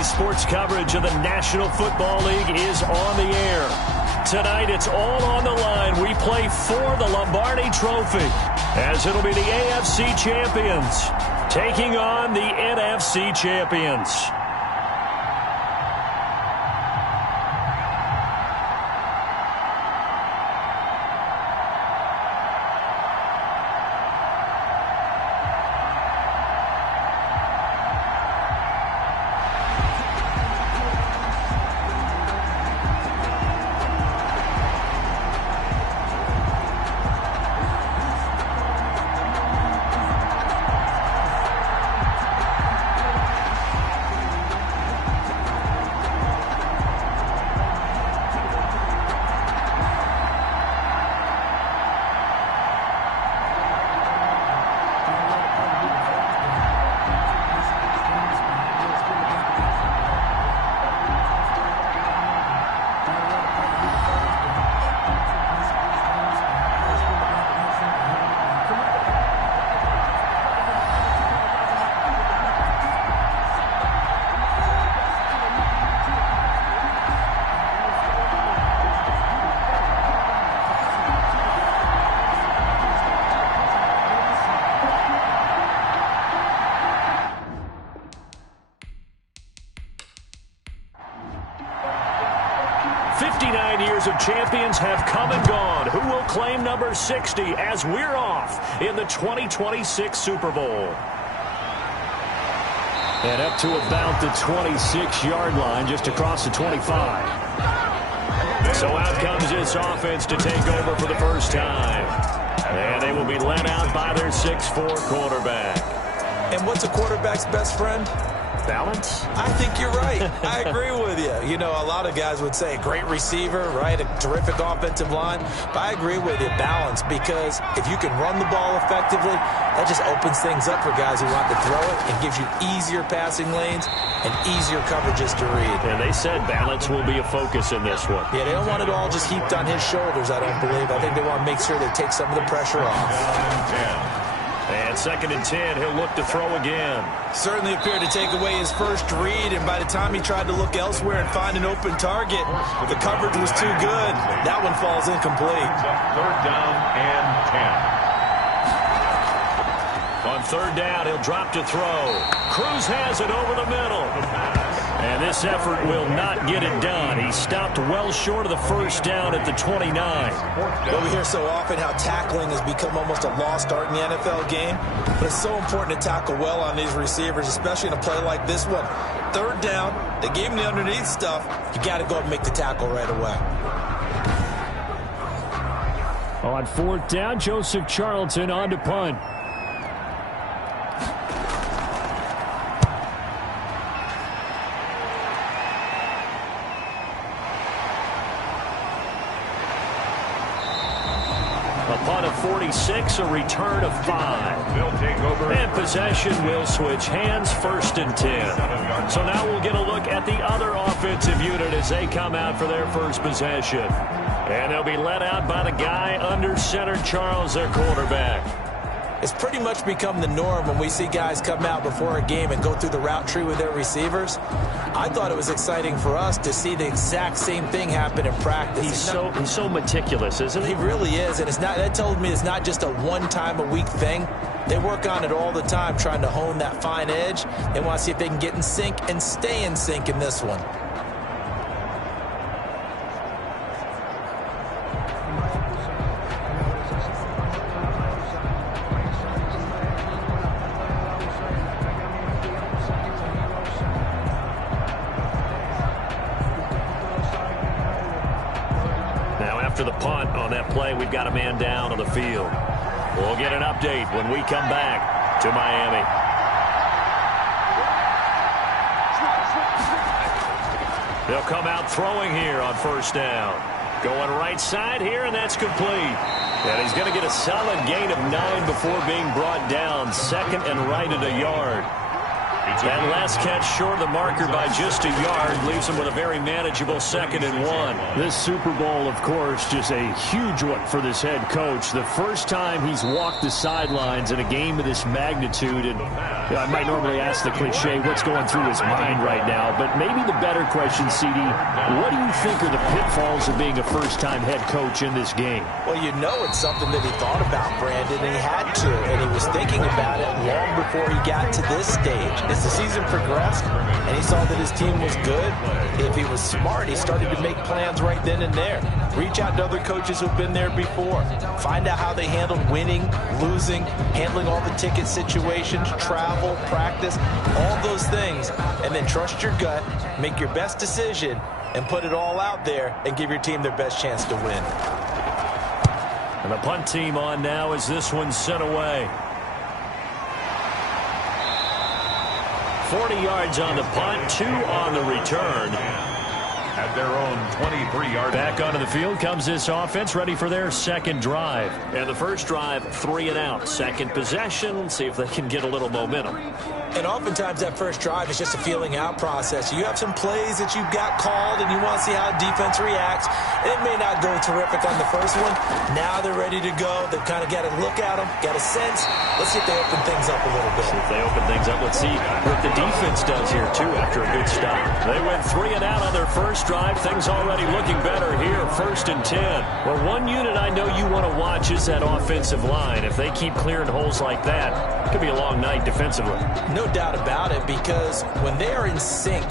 Miami's sports coverage of the National Football League is on the air. Tonight, it's all on the line. We play for the Lombardi Trophy, as it'll be the AFC champions taking on the NFC champions. Of champions have come and gone. Who will claim number 60 as we're off in the 2026 Super Bowl? And up to about the 26-yard line, just across the 25. So out comes this offense to take over for the first time. And they will be led out by their 6'4" quarterback. And what's a quarterback's best friend? Balance? I think you're right. I agree with you. You know, a lot of guys would say great receiver, right? A terrific offensive line. But I agree with you, balance, because if you can run the ball effectively, that just opens things up for guys who want to throw it and gives you easier passing lanes and easier coverages to read. And they said balance will be a focus in this one. Yeah, they don't want it all just heaped on his shoulders, I don't believe. I think they want to make sure they take some of the pressure off. And 2nd and 10, he'll look to throw again. Certainly appeared to take away his first read, and by the time he tried to look elsewhere and find an open target, the coverage was too good. That one falls incomplete. 3rd down and 10. On 3rd down, he'll drop to throw. Cruz has it over the middle. And this effort will not get it done. He stopped well short of the first down at the 29. Well, we hear so often how tackling has become almost a lost art in the NFL game. But it's so important to tackle well on these receivers, especially in a play like this one. 3rd down, they gave him the underneath stuff. You got to go up and make the tackle right away. On 4th down, Joseph Charlton on to punt. A punt of 46, a return of 5. They'll take over. And possession will switch hands, 1st and 10. So now we'll get a look at the other offensive unit as they come out for their first possession. And they'll be led out by the guy under center, Charles, their quarterback. It's pretty much become the norm when we see guys come out before a game and go through the route tree with their receivers. I thought it was exciting for us to see the exact same thing happen in practice. He's so meticulous, isn't he? He really is, and that told me it's not just a one-time-a-week thing. They work on it all the time, trying to hone that fine edge. They want to see if they can get in sync and stay in sync in this one. After the punt on that play, we've got a man down on the field. We'll get an update when we come back to Miami. They'll come out throwing here on 1st down. Going right side here, and that's complete. And he's going to get a solid gain of 9 before being brought down. 2nd and right at a yard. That last catch short of the marker by just a yard leaves him with a very manageable 2nd and 1. This Super Bowl, of course, just a huge one for this head coach. The first time he's walked the sidelines in a game of this magnitude. And I might normally ask the cliche, what's going through his mind right now? But maybe the better question, CD, what do you think are the pitfalls of being a first-time head coach in this game? Well, you know it's something that he thought about, Brandon, and he had to. And he was thinking about it long before he got to this stage. As the season progressed and he saw that his team was good, if he was smart, he started to make plans right then and there. Reach out to other coaches who've been there before. Find out how they handled winning, losing, handling all the ticket situations, travel, practice, all those things. And then trust your gut, make your best decision, and put it all out there and give your team their best chance to win. And the punt team on now as this one's sent away. 40 yards on the punt, 2 on the return. At their own 23-yard. Back onto the field comes this offense, ready for their second drive. And the first drive, 3 and out. Second possession, see if they can get a little momentum. And oftentimes that first drive is just a feeling out process. You have some plays that you've got called and you want to see how defense reacts. It may not go terrific on the first one. Now they're ready to go. They've kind of got to look at them, got a sense. Let's see if they open things up a little bit. See if they open things up. Let's see what the defense does here, too, after a good stop. They went 3 and out on their first drive. Things already looking better here, 1st and 10. Well, one unit I know you want to watch is that offensive line. If they keep clearing holes like that, it could be a long night defensively. No doubt about it, because when they are in sync,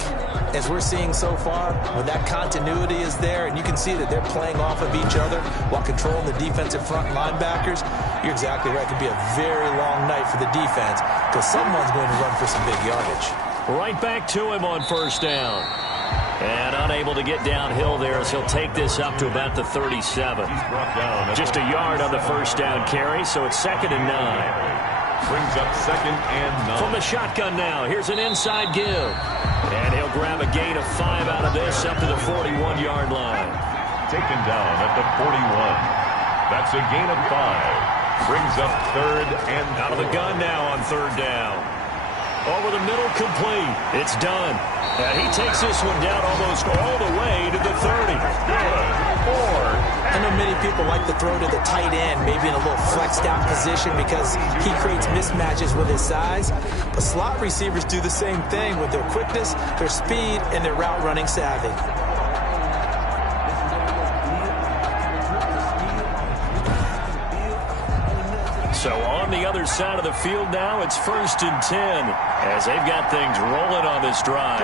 as we're seeing so far, when that continuity is there and you can see that they're playing off of each other while controlling the defensive front linebackers, you're exactly right. It could be a very long night for the defense because someone's going to run for some big yardage. Right back to him on 1st down. And unable to get downhill there as he'll take this up to about the 37. Just a yard on the 1st down carry, so it's 2nd and 9. Brings up 2nd and 9. From the shotgun now, here's an inside give. And he'll grab a gain of 5 out of this up to the 41-yard line. Taken down at the 41. That's a gain of 5. Brings up 3rd and 4. Out of the gun now on 3rd down. Over the middle, complete. It's done. And he takes this one down almost all the way to the 30. I know many people like to throw to the tight end, maybe in a little flexed out position because he creates mismatches with his size. But slot receivers do the same thing with their quickness, their speed, and their route running savvy. So on the other side of the field now, it's 1st and 10 as they've got things rolling on this drive.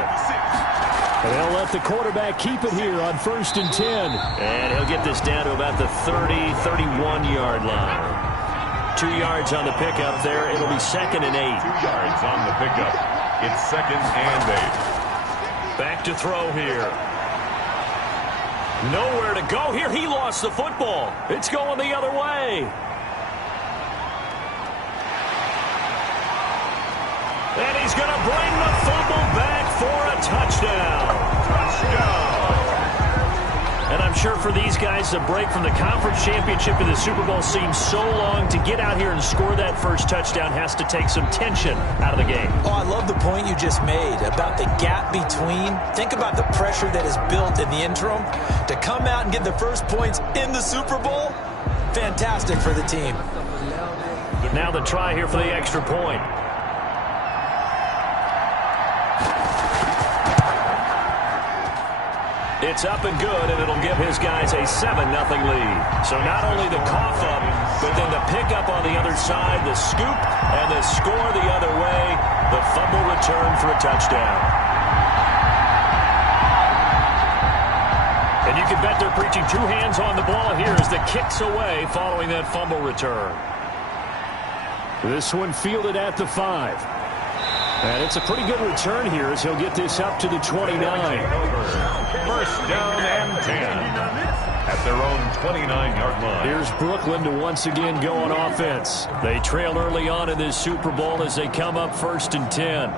And they'll let the quarterback keep it here on 1st and 10. And he'll get this down to about the 30, 31-yard line. 2 yards on the pickup there. It'll be 2nd and 8. 2 yards on the pickup. It's 2nd and 8. Back to throw here. Nowhere to go here. He lost the football. It's going the other way. And he's going to bring the fumble back for a touchdown. And I'm sure for these guys, the break from the conference championship to the Super Bowl seems so long. To get out here and score that first touchdown has to take some tension out of the game. Oh, I love the point you just made about the gap between. Think about the pressure that is built in the interim. To come out and get the first points in the Super Bowl, fantastic for the team. Now the try here for the extra point. It's up and good, and it'll give his guys a 7-0 lead. So not only the cough up, but then the pickup on the other side, the scoop, and the score the other way, the fumble return for a touchdown. And you can bet they're preaching 2 hands on the ball here as the kick's away following that fumble return. This one fielded at the 5. And it's a pretty good return here as he'll get this up to the 29. 1st down and 10 at their own 29-yard line. Here's Brooklyn to once again go on offense. They trail early on in this Super Bowl as they come up 1st and 10.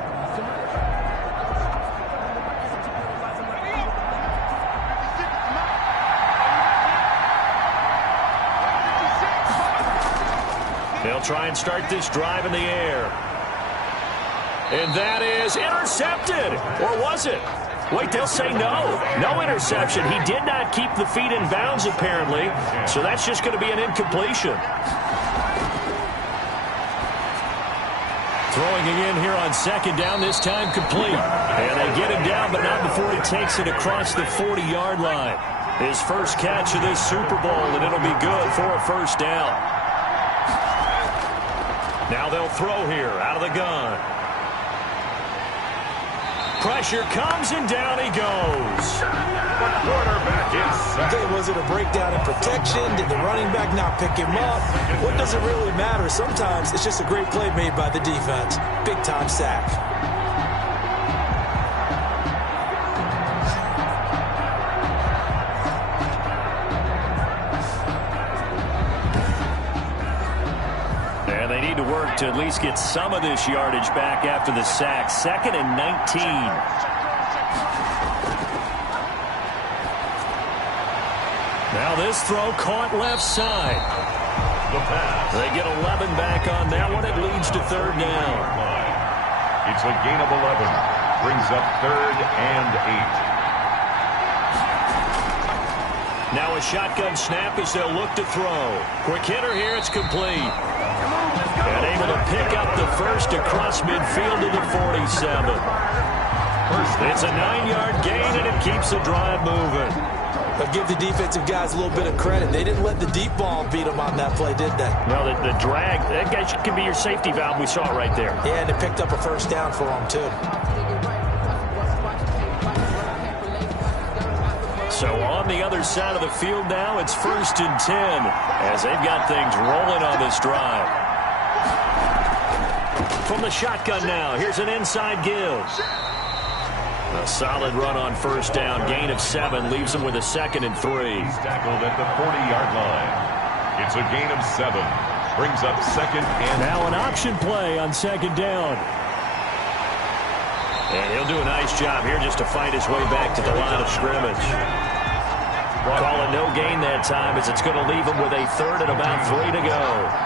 They'll try and start this drive in the air. And that is intercepted. Or was it? Wait, they'll say no. No interception. He did not keep the feet in bounds, apparently. So that's just going to be an incompletion. Throwing again here on second down, this time complete. And they get him down, but not before he takes it across the 40-yard line. His first catch of this Super Bowl, and it'll be good for a first down. Now they'll throw here out of the gun. Pressure comes, and down he goes. The quarterback is sacked. Okay, was it a breakdown in protection? Did the running back not pick him up? What does it really matter? Sometimes it's just a great play made by the defense. Big-time sack. And they need to work to at least get some of this yardage back after the sack. 2nd and 19. Now this throw caught left side. The pass. They get 11 back on that one. It leads to 3rd down. It's a gain of 11. Brings up 3rd and 8. Now a shotgun snap as they'll look to throw. Quick hitter here. It's complete. And able to pick up the first across midfield to the 47. It's a 9-yard gain, and it keeps the drive moving. But give the defensive guys a little bit of credit. They didn't let the deep ball beat them on that play, did they? No, the drag, that guy can be your safety valve. We saw it right there. Yeah, and it picked up a first down for them, too. So on the other side of the field now, it's 1st and 10 as they've got things rolling on this drive. From the shotgun now, here's an inside give. A solid run on first down. Gain of 7 leaves him with a 2nd and 3. He's tackled at the 40-yard line. It's a gain of 7. Brings up 2nd and... Now an option play on 2nd down. And he'll do a nice job here just to fight his way back to the line of scrimmage. Call it no gain that time as it's going to leave him with a 3rd and about 3 to go.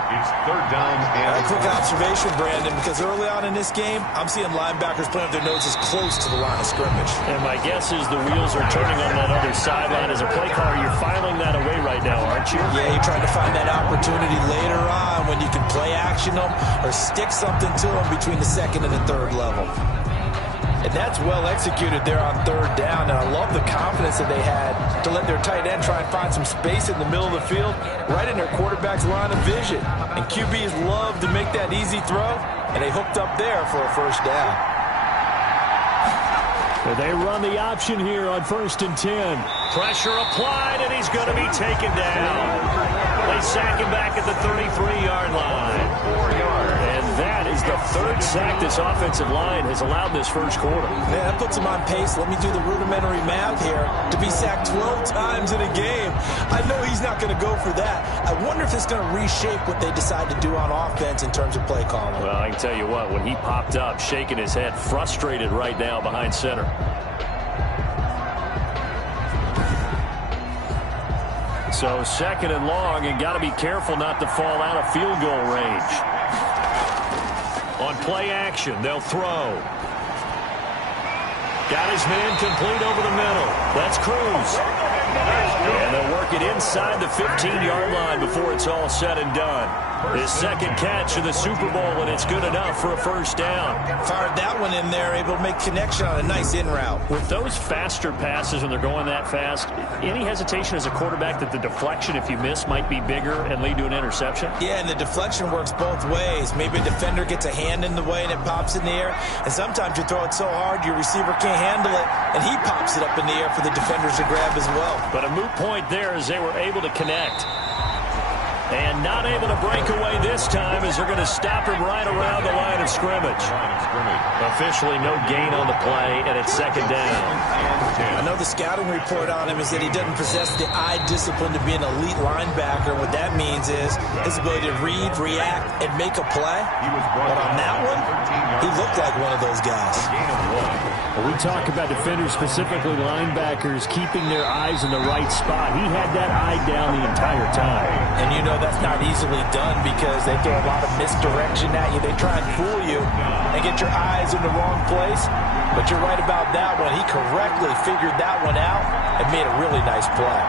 It's 3rd down and... A quick observation, Brandon, because early on in this game, I'm seeing linebackers playing with their noses close to the line of scrimmage. And my guess is the wheels are turning on that other sideline. As a play caller, you're filing that away right now, aren't you? Yeah, you're trying to find that opportunity later on when you can play action them or stick something to them between the 2nd and the 3rd level. And that's well executed there on 3rd down. And I love the confidence that they had to let their tight end try and find some space in the middle of the field, right in their quarterback's line of vision. And QBs love to make that easy throw, and they hooked up there for a first down. They run the option here on 1st and 10. Pressure applied, and he's going to be taken down. They sack him back at the 33-yard line. 4 yards. And that is the 3rd sack this offensive line has allowed this first quarter. Man, that puts him on pace. Let me do the rudimentary math here. To be sacked 12 times in a game, I know he's not going to go for that. I wonder if it's going to reshape what they decide to do on offense in terms of play calling. Well, I can tell you what, when he popped up, shaking his head, frustrated right now behind center. So 2nd and long, and got to be careful not to fall out of field goal range. On play action, they'll throw. Got his man complete over the middle. That's Cruz. And they'll work it inside the 15-yard line before it's all said and done. His 2nd catch of the Super Bowl, and it's good enough for a first down. Fired that one in there, able to make connection on a nice in route. With those faster passes when they're going that fast, any hesitation as a quarterback that the deflection, if you miss, might be bigger and lead to an interception? Yeah, and the deflection works both ways. Maybe a defender gets a hand in the way and it pops in the air. And sometimes you throw it so hard your receiver can't handle it, and he pops it up in the air for the defenders to grab as well. But a moot point there as they were able to connect. And not able to break away this time as they're going to stop him right around the line of scrimmage. Officially no gain on the play, and it's 2nd down. I know the scouting report on him is that he doesn't possess the eye discipline to be an elite linebacker. What that means is his ability to read, react, and make a play. But on that one, he looked like one of those guys. When we talk about defenders, specifically linebackers, keeping their eyes in the right spot, he had that eye down the entire time. And you know that's not easily done because they throw a lot of misdirection at you. They try and fool you and get your eyes in the wrong place. But you're right about that one. He correctly figured that one out and made a really nice play.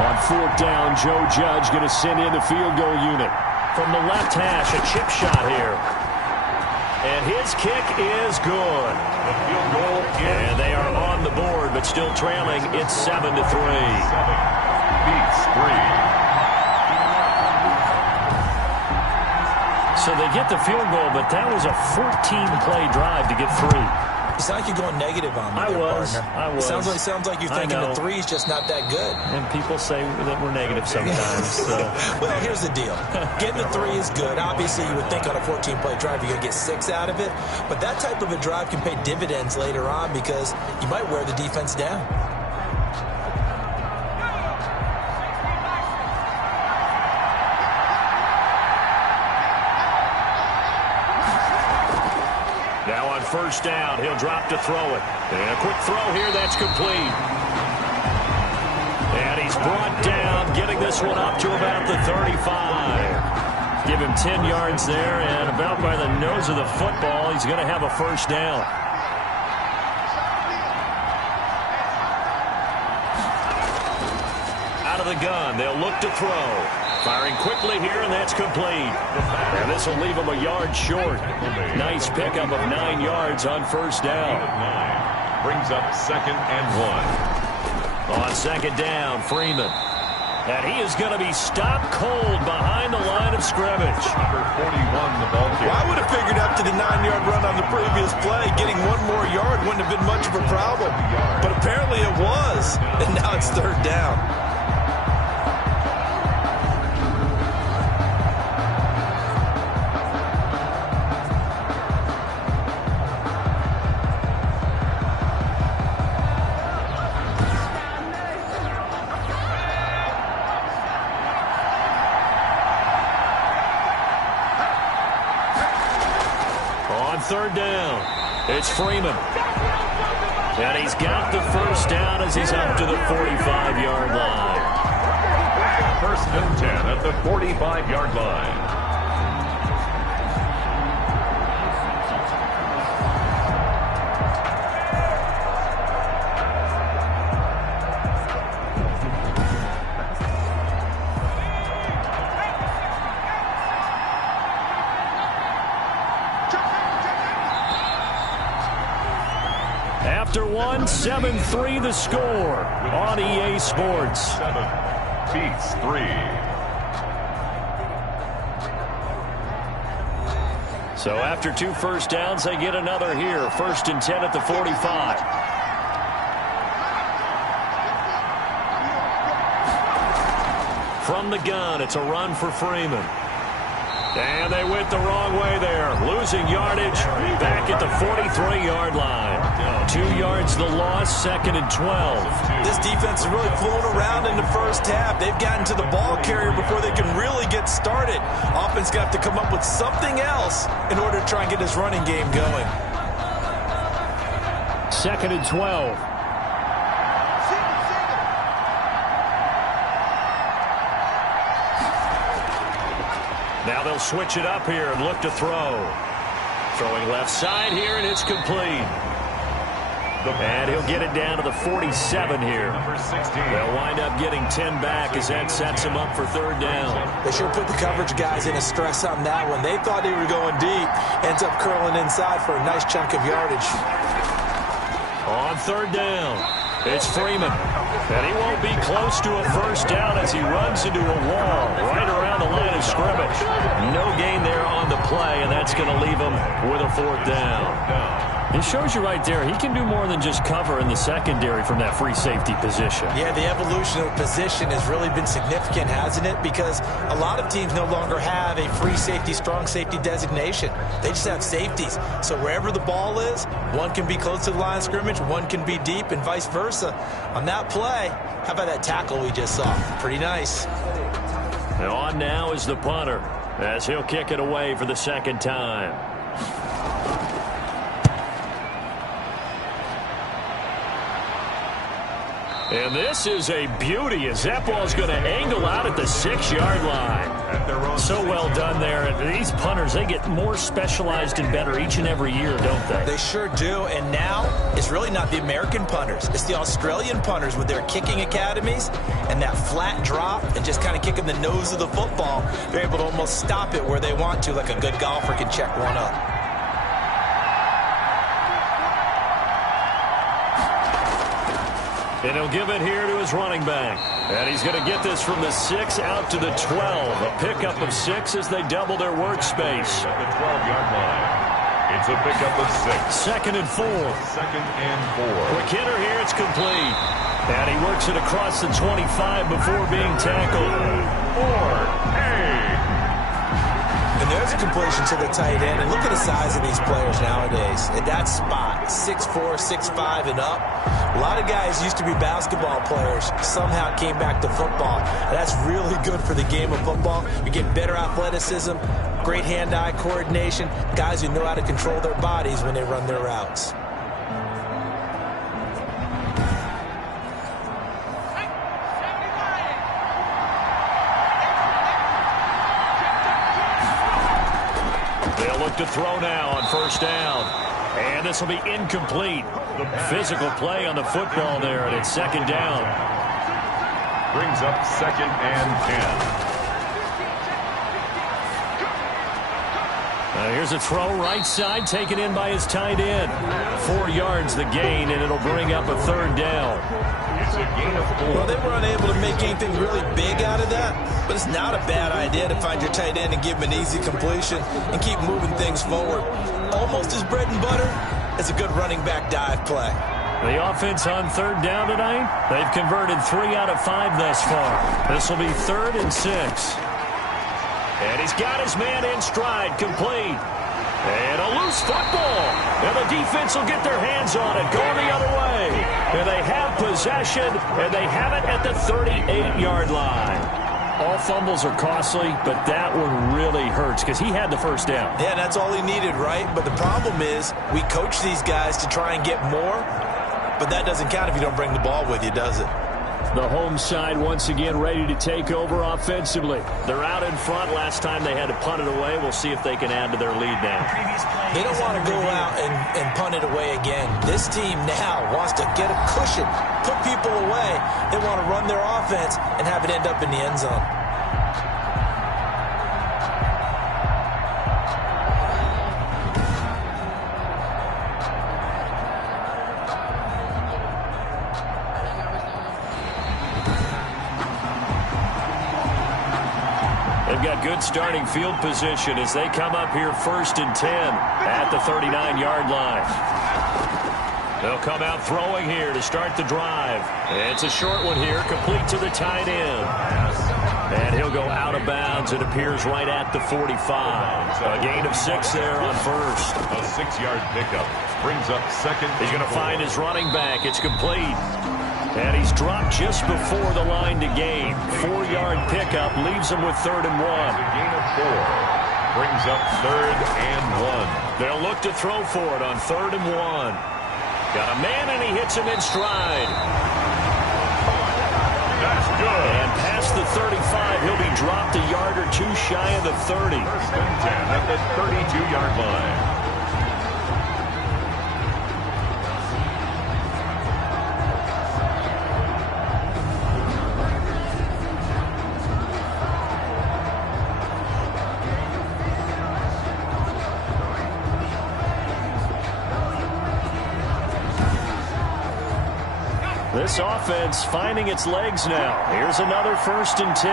On fourth down, Joe Judge going to send in the field goal unit. From the left hash, a chip shot here. And his kick is good. The field goal is and they are on the board, but still trailing. It's 7-3. Beats 3. So they get the field goal, but that was a 14-play drive to get 3. It's like you're going negative on me. I was. Sounds like you're thinking the 3's just not that good. And people say that we're negative sometimes. So. Well, here's the deal. Getting the 3 is good. Obviously, you would think on a 14-play drive you're going to get 6 out of it. But that type of a drive can pay dividends later on because you might wear the defense down. Now on first down, he'll drop to throw it. And a quick throw here, that's complete. And he's brought down, getting this one up to about the 35. Give him 10 yards there, and about by the nose of the football, he's going to have a first down. Out of the gun, they'll look to throw. Firing quickly here, and that's complete. And this will leave him a yard short. Nice pickup of 9 yards on first down. Brings up 2nd and 1. On second down, Freeman. And he is going to be stopped cold behind the line of scrimmage. Number 41, the ball carrier. Well, I would have figured after the 9-yard run on the previous play, getting 1 more yard wouldn't have been much of a problem. But apparently it was, and now it's third down. Third down. It's Freeman. And he's got the first down as he's up to the 45-yard line. 1st and 10 at the 45-yard line. After 7-3 the score on EA Sports. 7 beats 3. So after 2 first downs, they get another here. 1st and 10 at the 45. From the gun, it's a run for Freeman. And they went the wrong way there. Losing yardage back at the 43-yard line. 2 yards the loss, 2nd and 12. This defense is really flown around in the first half. They've gotten to the ball carrier before they can really get started. Offense got to come up with something else in order to try and get his running game going. 2nd and 12. Now they'll switch it up here and look to throw. Throwing left side here, and it's complete. And he'll get it down to the 47 here. Number 16. They'll wind up getting 10 back as that sets him up for third down. They sure put the coverage guys in a stress on that one. They thought they were going deep. Ends up curling inside for a nice chunk of yardage. On third down, it's Freeman. And he won't be close to a first down as he runs into a wall right around the line of scrimmage. No gain there on the play, and that's going to leave him with a fourth down. It shows you right there, he can do more than just cover in the secondary from that free safety position. Yeah, the evolution of position has really been significant, hasn't it? Because a lot of teams no longer have a free safety, strong safety designation. They just have safeties. So wherever the ball is, one can be close to the line of scrimmage, one can be deep, and vice versa. On that play, how about that tackle we just saw? Pretty nice. And on now is the punter, as he'll kick it away for the second time. And this is a beauty as that ball is going to angle out at the 6-yard line. So well done there. And these punters, they get more specialized and better each and every year, don't they? They sure do. And now it's really not the American punters. It's the Australian punters with their kicking academies and that flat drop and just kind of kicking the nose of the football. They're able to almost stop it where they want to, like a good golfer can check one up. And he'll give it here to his running back. And he's going to get this from the 6 out to the 12. A pickup of 6 as they double their workspace. At the 12-yard line. It's a pickup of 6. 2nd and 4. 2nd and 4. Quick hitter here. It's complete. And he works it across the 25 before being tackled. 4A. And there's a completion to the tight end. And look at the size of these players nowadays. At that spot, 6'4", 6'5", and up. A lot of guys used to be basketball players, somehow came back to football. And that's really good for the game of football. You get better athleticism, great hand-eye coordination, guys who know how to control their bodies when they run their routes. They'll look to throw now on 1st down. And this will be incomplete. Physical play on the football there, and it's 2nd down. Brings up 2nd and 10. Here's a throw right side, taken in by his tight end. 4 yards the gain, and it'll bring up a 3rd down. It's a gain of 4. Well, they were unable to make anything really big out of that, but it's not a bad idea to find your tight end and give him an easy completion and keep moving things forward. Almost as bread and butter as a good running back dive play. The offense on 3rd down tonight, they've converted 3 out of 5 thus far. This will be 3rd and 6. And he's got his man in stride, complete. And a loose football. And the defense will get their hands on it, going the other way. And they have possession, and they have it at the 38-yard line. All fumbles are costly, but that one really hurts because he had the 1st down. Yeah, that's all he needed, right? But the problem is we coach these guys to try and get more, but that doesn't count if you don't bring the ball with you, does it? The home side once again ready to take over offensively. They're out in front. Last time they had to punt it away. We'll see if they can add to their lead now. They don't want to go out and punt it away again. This team now wants to get a cushion, put people away. They want to run their offense and have it end up in the end zone. They've got good starting field position as they come up here 1st and 10 at the 39-yard line. They'll come out throwing here to start the drive. It's a short one here, complete to the tight end. And he'll go out of bounds. It appears right at the 45. A gain of 6 there on 1st. A 6-yard pickup brings up 2nd. He's going to find his running back. It's complete. And he's dropped just before the line to gain. 4-yard pickup leaves him with 3rd and 1. A gain of 4 brings up 3rd and 1. They'll look to throw for it on 3rd and 1. Got a man, and he hits him in stride. That's good. And past the 35, he'll be dropped a yard or 2 shy of the 30. 1st and 10 at the 32-yard line. This offense finding its legs now. Here's another 1st and 10.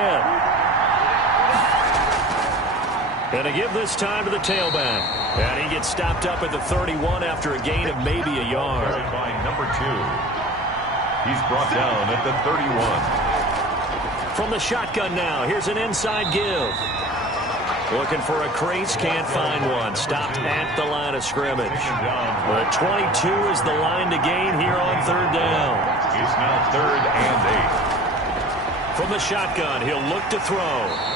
And to give this time to the tailback. And he gets stopped up at the 31 after a gain of maybe a yard. By number 2. He's brought down at the 31. From the shotgun now, here's an inside give. Looking for a crease, can't find one. Stopped at the line of scrimmage. The 22 is the line to gain here on 3rd down. It's now 3rd and 8. From the shotgun, he'll look to throw.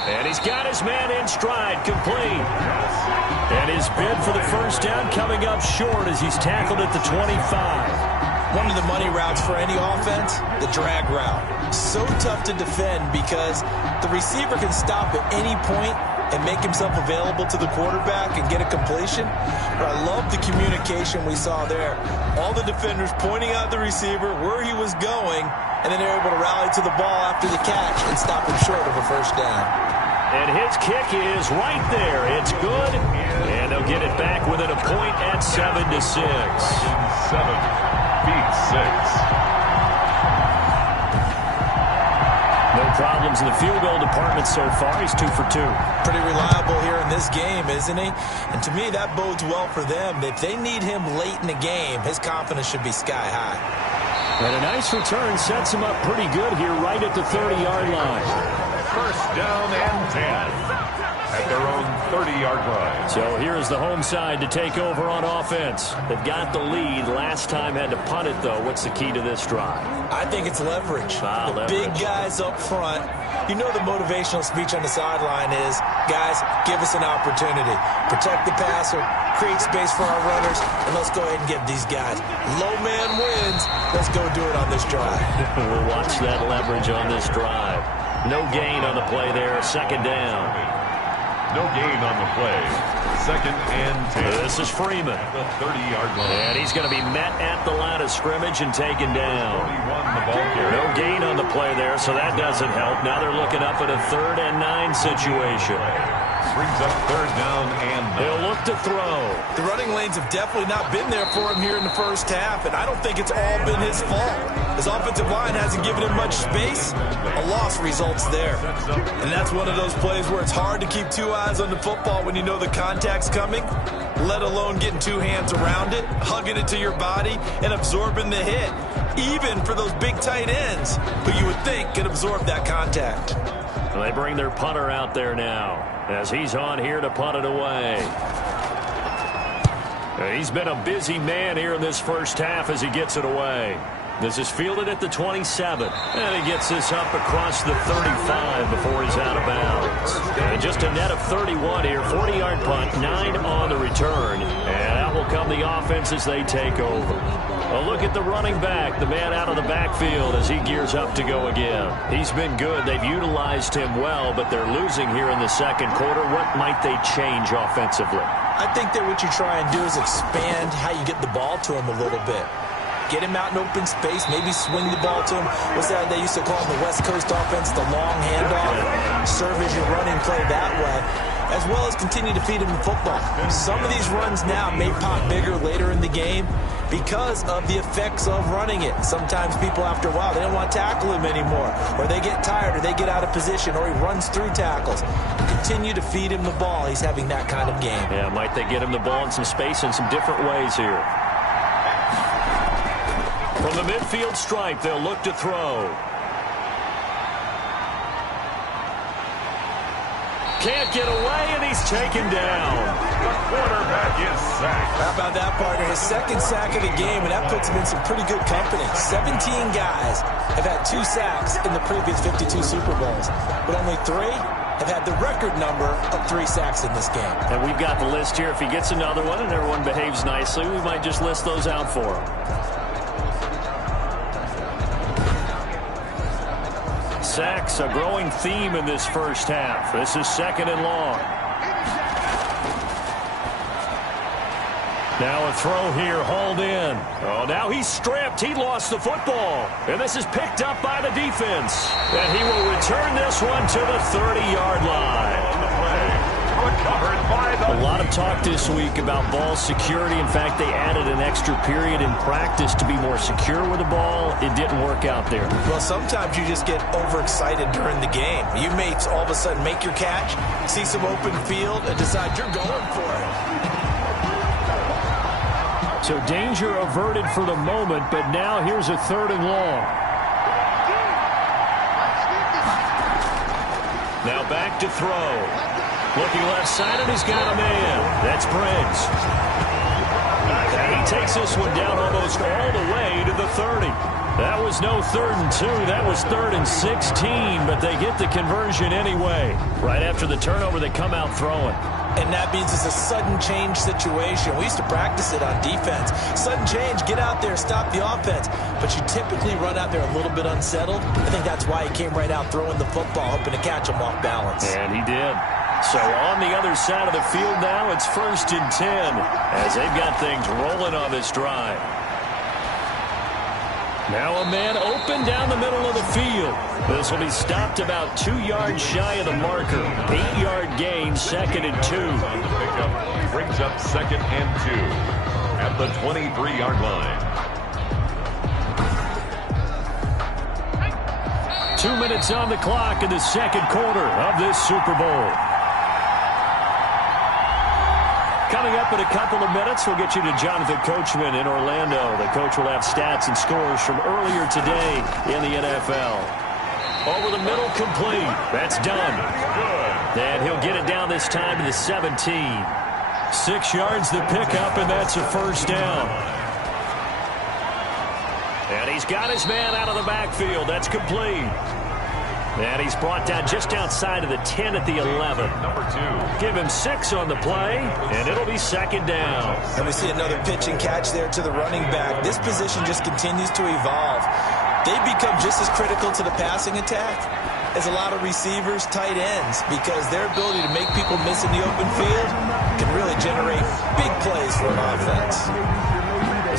And he's got his man in stride, complete. And his bid for the 1st down coming up short as he's tackled at the 25. One of the money routes for any offense, the drag route. So tough to defend because the receiver can stop at any point and make himself available to the quarterback and get a completion. But I love the communication we saw there. All the defenders pointing out the receiver, where he was going, and then they're able to rally to the ball after the catch and stop him short of a first down. And his kick is right there. It's good. And they'll get it back within a point at 7-6. 7 beats 6. No problems in the field goal department so far. He's 2 for 2. Pretty reliable here in this game, isn't he? And to me, that bodes well for them. If they need him late in the game, his confidence should be sky high. And a nice return sets him up pretty good here right at the 30-yard line. First down and 10 at their own 30-yard line. So here's the home side to take over on offense. They've got the lead. Last time had to punt it, though. What's the key to this drive? I think it's leverage. The leverage. Big guys up front. You know the motivational speech on the sideline is, guys, give us an opportunity. Protect the passer, create space for our runners, and let's go ahead and get these guys. Low man wins. Let's go do it on this drive. We'll watch that leverage on this drive. No gain on the play there. Second down. No gain on the play. Second and 10. This is Freeman. At the 30-yard line. And he's going to be met at the line of scrimmage and taken down. 41 the ball carrier. No gain on the play there, so that doesn't help. Now they're looking up at a 3rd and 9 situation. Brings up 3rd down and 9. He'll look to throw. The running lanes have definitely not been there for him here in the first half, and I don't think it's all been his fault. His offensive line hasn't given him much space. A loss results there. And that's one of those plays where it's hard to keep 2 eyes on the football when you know the contact's coming, let alone getting 2 hands around it, hugging it to your body, and absorbing the hit. Even for those big tight ends who you would think could absorb that contact. Well, they bring their punter out there now as he's on here to punt it away. He's been a busy man here in this first half as he gets it away. This is fielded at the 27. And he gets this up across the 35 before he's out of bounds. And just a net of 31 here. 40-yard punt, 9 on the return. And out will come the offense as they take over. A look at the running back, the man out of the backfield as he gears up to go again. He's been good. They've utilized him well, but they're losing here in the second quarter. What might they change offensively? I think that what you try and do is expand how you get the ball to him a little bit. Get him out in open space, maybe swing the ball to him. What's that they used to call in the West Coast offense, the long handoff? Serve as your running play that way, as well as continue to feed him the football. Some of these runs now may pop bigger later in the game because of the effects of running it. Sometimes people, after a while, they don't want to tackle him anymore, or they get tired, or they get out of position, or he runs through tackles. Continue to feed him the ball. He's having that kind of game. Yeah, might they get him the ball in some space in some different ways here. From the midfield stripe, they'll look to throw. Can't get away, and he's taken down. The quarterback is sacked. How about that, partner? His second sack of the game, and that puts him in some pretty good company. 17 guys have had 2 sacks in the previous 52 Super Bowls, but only 3 have had the record number of 3 sacks in this game. And we've got the list here. If he gets another one and everyone behaves nicely, we might just list those out for him. Sacks, a growing theme in this first half. This is 2nd and long. Now a throw here, hauled in. Oh, now he's stripped. He lost the football. And this is picked up by the defense. And he will return this one to the 30-yard line. On the play. Recovered by the... A lot of talk this week about ball security. In fact, they added an extra period in practice to be more secure with the ball. It didn't work out there. Well, sometimes you just get overexcited during the game. You may all of a sudden make your catch, see some open field, and decide you're going for it. So danger averted for the moment, but now here's a 3rd and long. Now back to throw. Looking left side, and he's got a man. That's Briggs. And he he takes this one down almost all the way to the 30. That was no 3rd and 2. That was 3rd and 16, but they get the conversion anyway. Right after the turnover, they come out throwing. And that means it's a sudden change situation. We used to practice it on defense. Sudden change, get out there, stop the offense. But you typically run out there a little bit unsettled. I think that's why he came right out throwing the football, hoping to catch him off balance. And he did. So on the other side of the field now, it's 1st and 10 as they've got things rolling on this drive. Now a man open down the middle of the field. This will be stopped about 2 yards shy of the marker. 8-yard gain, 2nd and 2. Pickup brings up 2nd and 2 at the 23-yard line. 2 minutes on the clock in the second quarter of this Super Bowl. Coming up in a couple of minutes, we'll get you to Jonathan Coachman in Orlando. The coach will have stats and scores from earlier today in the NFL. Over the middle, complete. That's done. And he'll get it down this time to the 17. 6 yards the pickup, and that's a first down. And he's got his man out of the backfield. That's complete. And he's brought down just outside of the 10 at the 11. Number 2. Give him 6 on the play, and it'll be 2nd down. And we see another pitch and catch there to the running back. This position just continues to evolve. They become just as critical to the passing attack as a lot of receivers, tight ends, because their ability to make people miss in the open field can really generate big plays for an offense.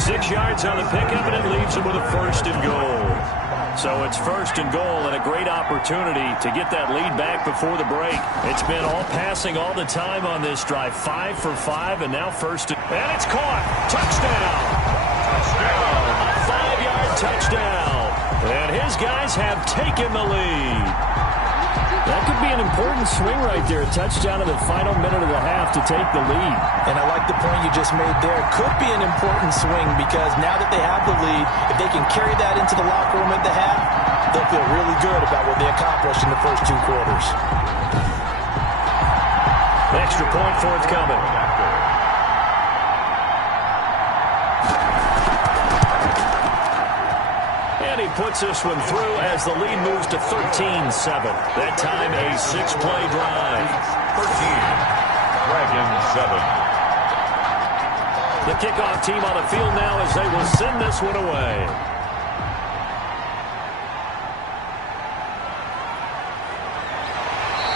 6 yards on the pickup, and it leaves him with a 1st and goal. So it's 1st and goal and a great opportunity to get that lead back before the break. It's been all passing all the time on this drive. 5 for 5, and now 1st and it's caught. Touchdown. Touchdown. A 5-yard touchdown. And his guys have taken the lead. That could be an important swing right there. A touchdown in the final minute of the half to take the lead. And I like the point you just made there. Could be an important swing because now that they have the lead, if they can carry that into the locker room at the half, they'll feel really good about what they accomplished in the first 2 quarters. Extra point forthcoming. And he puts this one through as the lead moves to 13-7. That time a 6-play drive. 13. Dragons 7. The kickoff team on the field now as they will send this one away.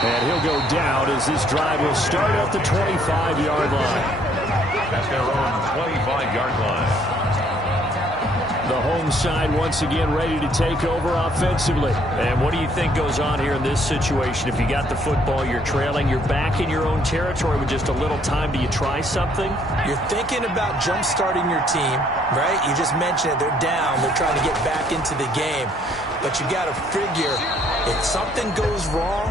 And he'll go down as this drive will start at the 25-yard line. That's their own 25-yard line. The home side once again ready to take over offensively. And what do you think goes on here in this situation? If you got the football, you're trailing, you're back in your own territory with just a little time. Do you try something? You're thinking about jump-starting your team, right? You just mentioned it. They're down. They're trying to get back into the game. But you got to figure if something goes wrong,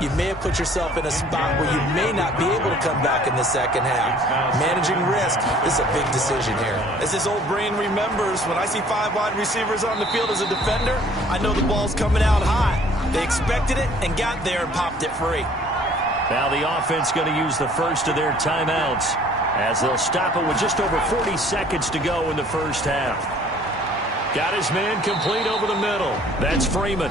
you may have put yourself in a spot where you may not be able to come back in the second half. Managing risk is a big decision here. As this old brain remembers, when I see 5 wide receivers on the field as a defender, I know the ball's coming out high. They expected it and got there and popped it free. Now the offense going to use the first of their timeouts as they'll stop it with just over 40 seconds to go in the first half. Got his man complete over the middle. That's Freeman.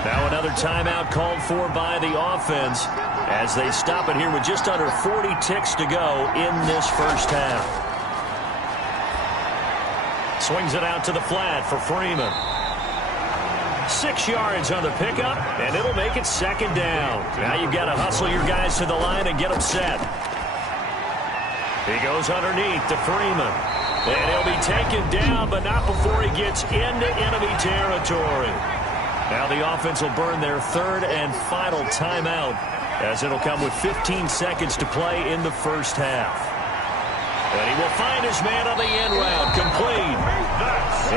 Now another timeout called for by the offense as they stop it here with just under 40 ticks to go in this first half. Swings it out to the flat for Freeman. 6 yards on the pickup, and it'll make it 2nd down. Now you've got to hustle your guys to the line and get them set. He goes underneath to Freeman. And he'll be taken down, but not before he gets into enemy territory. Now the offense will burn their 3rd and final timeout as it'll come with 15 seconds to play in the first half. And he will find his man on the end route, complete.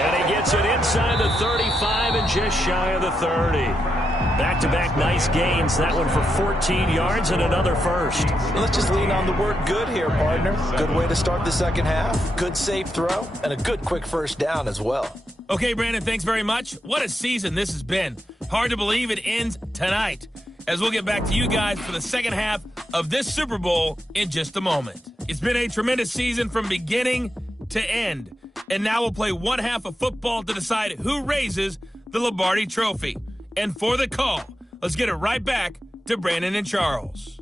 And he gets it inside the 35 and just shy of the 30. Back-to-back nice gains. That one for 14 yards and another first. Let's just lean on the word good here, partner. Good way to start the second half. Good safe throw and a good quick first down as well. Okay, Brandon, thanks very much. What a season this has been. Hard to believe it ends tonight, as we'll get back to you guys for the second half of this Super Bowl in just a moment. It's been a tremendous season from beginning to end. And now we'll play one half of football to decide who raises the Lombardi Trophy. And for the call, let's get it right back to Brandon and Charles.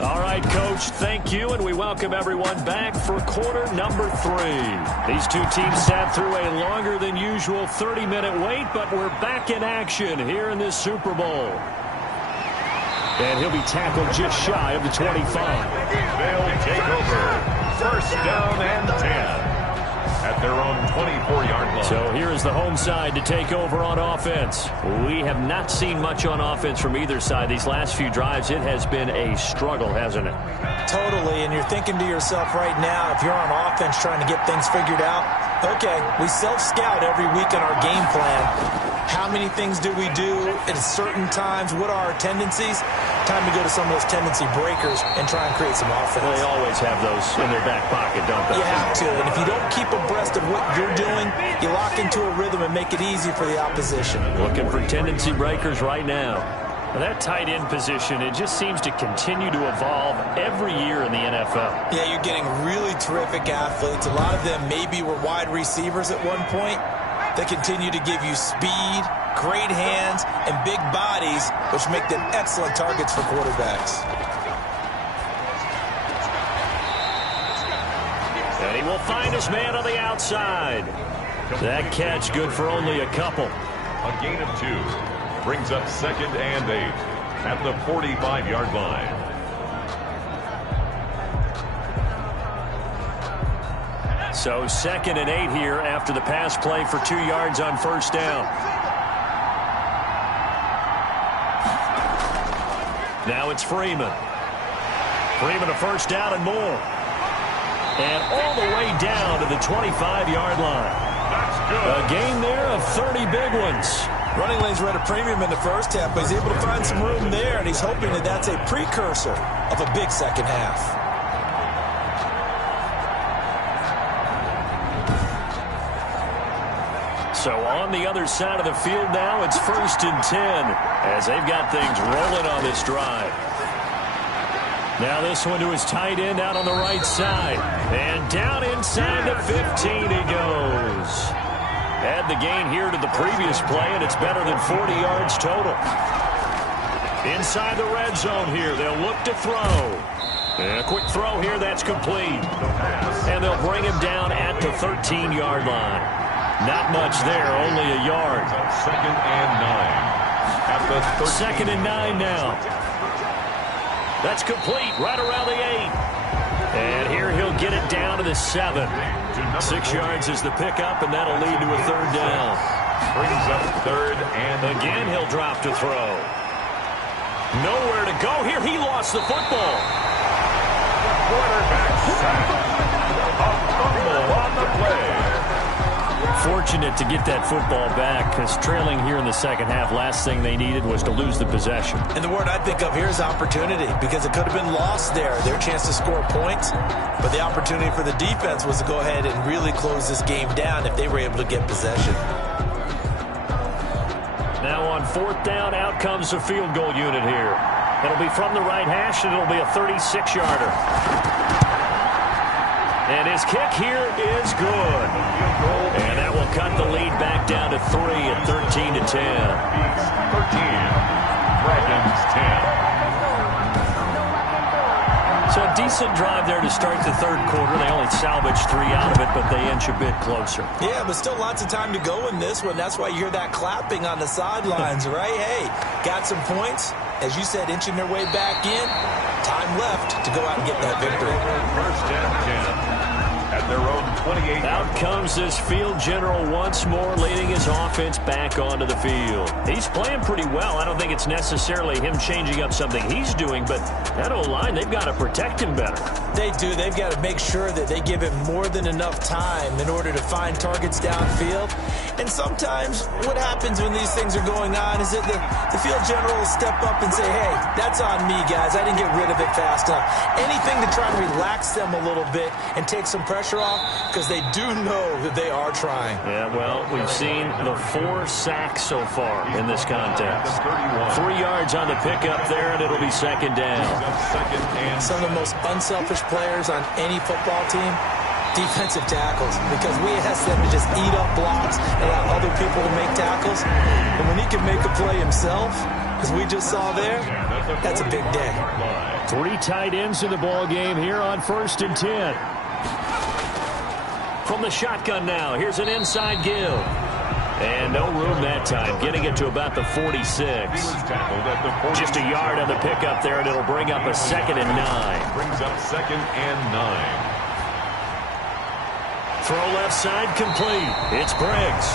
All right, Coach, thank you, and we welcome everyone back for quarter number 3. These two teams sat through a longer than usual 30-minute wait, but we're back in action here in this Super Bowl. And he'll be tackled just shy of the 25. They'll take over. First down and 10 at their own 24-yard line. So here is the home side to take over on offense. We have not seen much on offense from either side. These last few drives, it has been a struggle, hasn't it? Totally, and you're thinking to yourself right now, if you're on offense trying to get things figured out, okay, we self-scout every week in our game plan. How many things do we do at certain times? What are our tendencies? Time to go to some of those tendency breakers and try and create some offense. They always have those in their back pocket, don't they? You have to, and if you don't keep abreast of what you're doing, you lock into a rhythm and make it easy for the opposition. Looking for tendency breakers right now. That tight end position, it just seems to continue to evolve every year in the NFL. Yeah, you're getting really terrific athletes. A lot of them maybe were wide receivers at one point. They continue to give you speed, great hands, and big bodies, which make them excellent targets for quarterbacks. And he will find his man on the outside. That catch good for only a couple. A gain of 2 brings up 2nd and 8 at the 45-yard line. So 2nd and 8 here after the pass play for 2 yards on first down. Now it's Freeman. Freeman a first down and more. And all the way down to the 25-yard line. That's good. A gain there of 30 big ones. Running lanes were at a premium in the first half, but he's able to find some room there, and he's hoping that that's a precursor of a big second half. So on the other side of the field now, it's 1st and 10 as they've got things rolling on this drive. Now this one to his tight end out on the right side. And down inside the 15 he goes. Add the gain here to the previous play, and it's better than 40 yards total. Inside the red zone here, they'll look to throw. And a quick throw here, that's complete. And they'll bring him down at the 13-yard line. Not much there, only a yard. 2nd and 9 at the 13. 2nd and 9 now. That's complete, right around the 8. And here he'll get it down to the 7. 6 yards is the pickup, and that'll lead to a 3rd down. Brings up 3rd and again he'll drop to throw. Nowhere to go here. He lost the football. Quarterback sack. A fumble on the play. Fortunate to get that football back, because trailing here in the second half, last thing they needed was to lose the possession. And the word I think of here is opportunity, because it could have been lost there, their chance to score points. But the opportunity for the defense was to go ahead and really close this game down if they were able to get possession. Now on 4th down, out comes the field goal unit here. It'll be from the right hash, and it'll be a 36-yarder. And his kick here is good. And that will cut the lead back down to 3 at 13 to 10. 13. Dragons 10. So a decent drive there to start the 3rd quarter. They only salvaged 3 out of it, but they inch a bit closer. Yeah, but still lots of time to go in this one. That's why you hear that clapping on the sidelines, right? Hey, got some points. As you said, inching their way back in. Time left to go out and get that victory. 1st and 10. At their own 28. Out comes this field general once more, leading his offense back onto the field. He's playing pretty well. I don't think it's necessarily him changing up something he's doing, but that O-line, they've got to protect him better. They do. They've got to make sure that they give him more than enough time in order to find targets downfield. And sometimes what happens when these things are going on is that the field general will step up and say, hey, that's on me, guys. I didn't get rid of it fast enough. Anything to try and relax them a little bit and take some pressure pressure off because they do know that they are trying. Yeah, well, we've seen the 4 sacks so far in this contest. 3 yards on the pickup there, and it'll be second down. Some of the most unselfish players on any football team, defensive tackles, because we ask them to just eat up blocks and allow other people to make tackles. And when he can make a play himself, as we just saw there, that's a big day. 3 tight ends in the ball game here on 1st and 10. From the shotgun now, here's an inside give. And no room that time, getting it to about the 46. Just a yard on the pickup there, and it'll bring up a 2nd and 9. Brings up 2nd and 9. Throw left side complete. It's Briggs.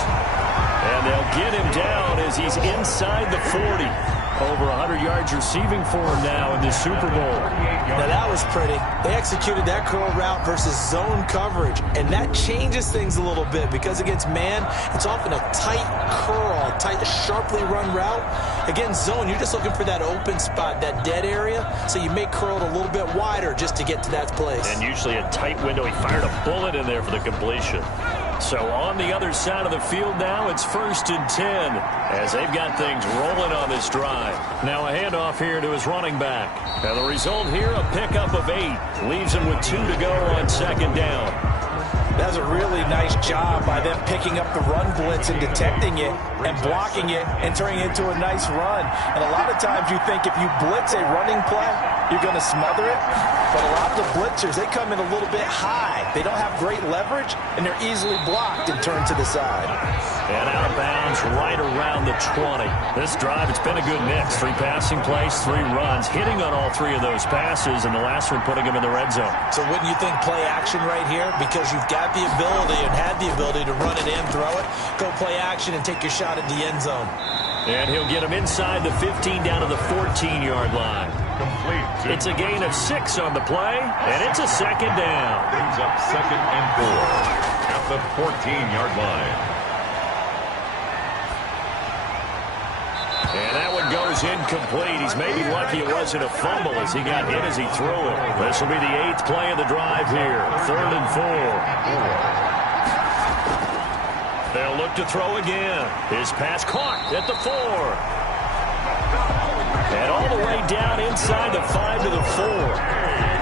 And they'll get him down as he's inside the 40. Over 100 yards receiving for him now in this Super Bowl. Now that was pretty. They executed that curl route versus zone coverage, and that changes things a little bit because against man, it's often a tight curl, tight, sharply run route. Against zone, you're just looking for that open spot, that dead area, so you make curl it a little bit wider just to get to that place. And usually a tight window. He fired a bullet in there for the completion. So on the other side of the field now, it's 1st and 10 as they've got things rolling on this drive. Now a handoff here to his running back. Now the result here, a pickup of 8. Leaves him with 2 to go on 2nd down. That was a really nice job by them picking up the run blitz and detecting it and blocking it and turning it into a nice run. And a lot of times you think if you blitz a running play, you're going to smother it. But a lot of the blitzers, they come in a little bit high. They don't have great leverage, and they're easily blocked and turned to the side. And out of bounds right around the 20. This drive, it's been a good mix. 3 passing plays, 3 runs, hitting on all 3 of those passes, and the last one putting him in the red zone. So wouldn't you think play action right here? Because you've got the ability and had the ability to run it in, throw it, go play action, and take your shot at the end zone. And he'll get him inside the 15 down to the 14-yard line. Complete. It's a gain of 6 on the play, and it's a 2nd down. Brings up 2nd and 4 at the 14-yard line. And that one goes incomplete. He's maybe lucky it wasn't a fumble as he got hit as he threw it. This will be the 8th play of the drive here. 3rd and 4. They'll look to throw again. His pass caught at the 4. And all the way down inside the 5 to the 4.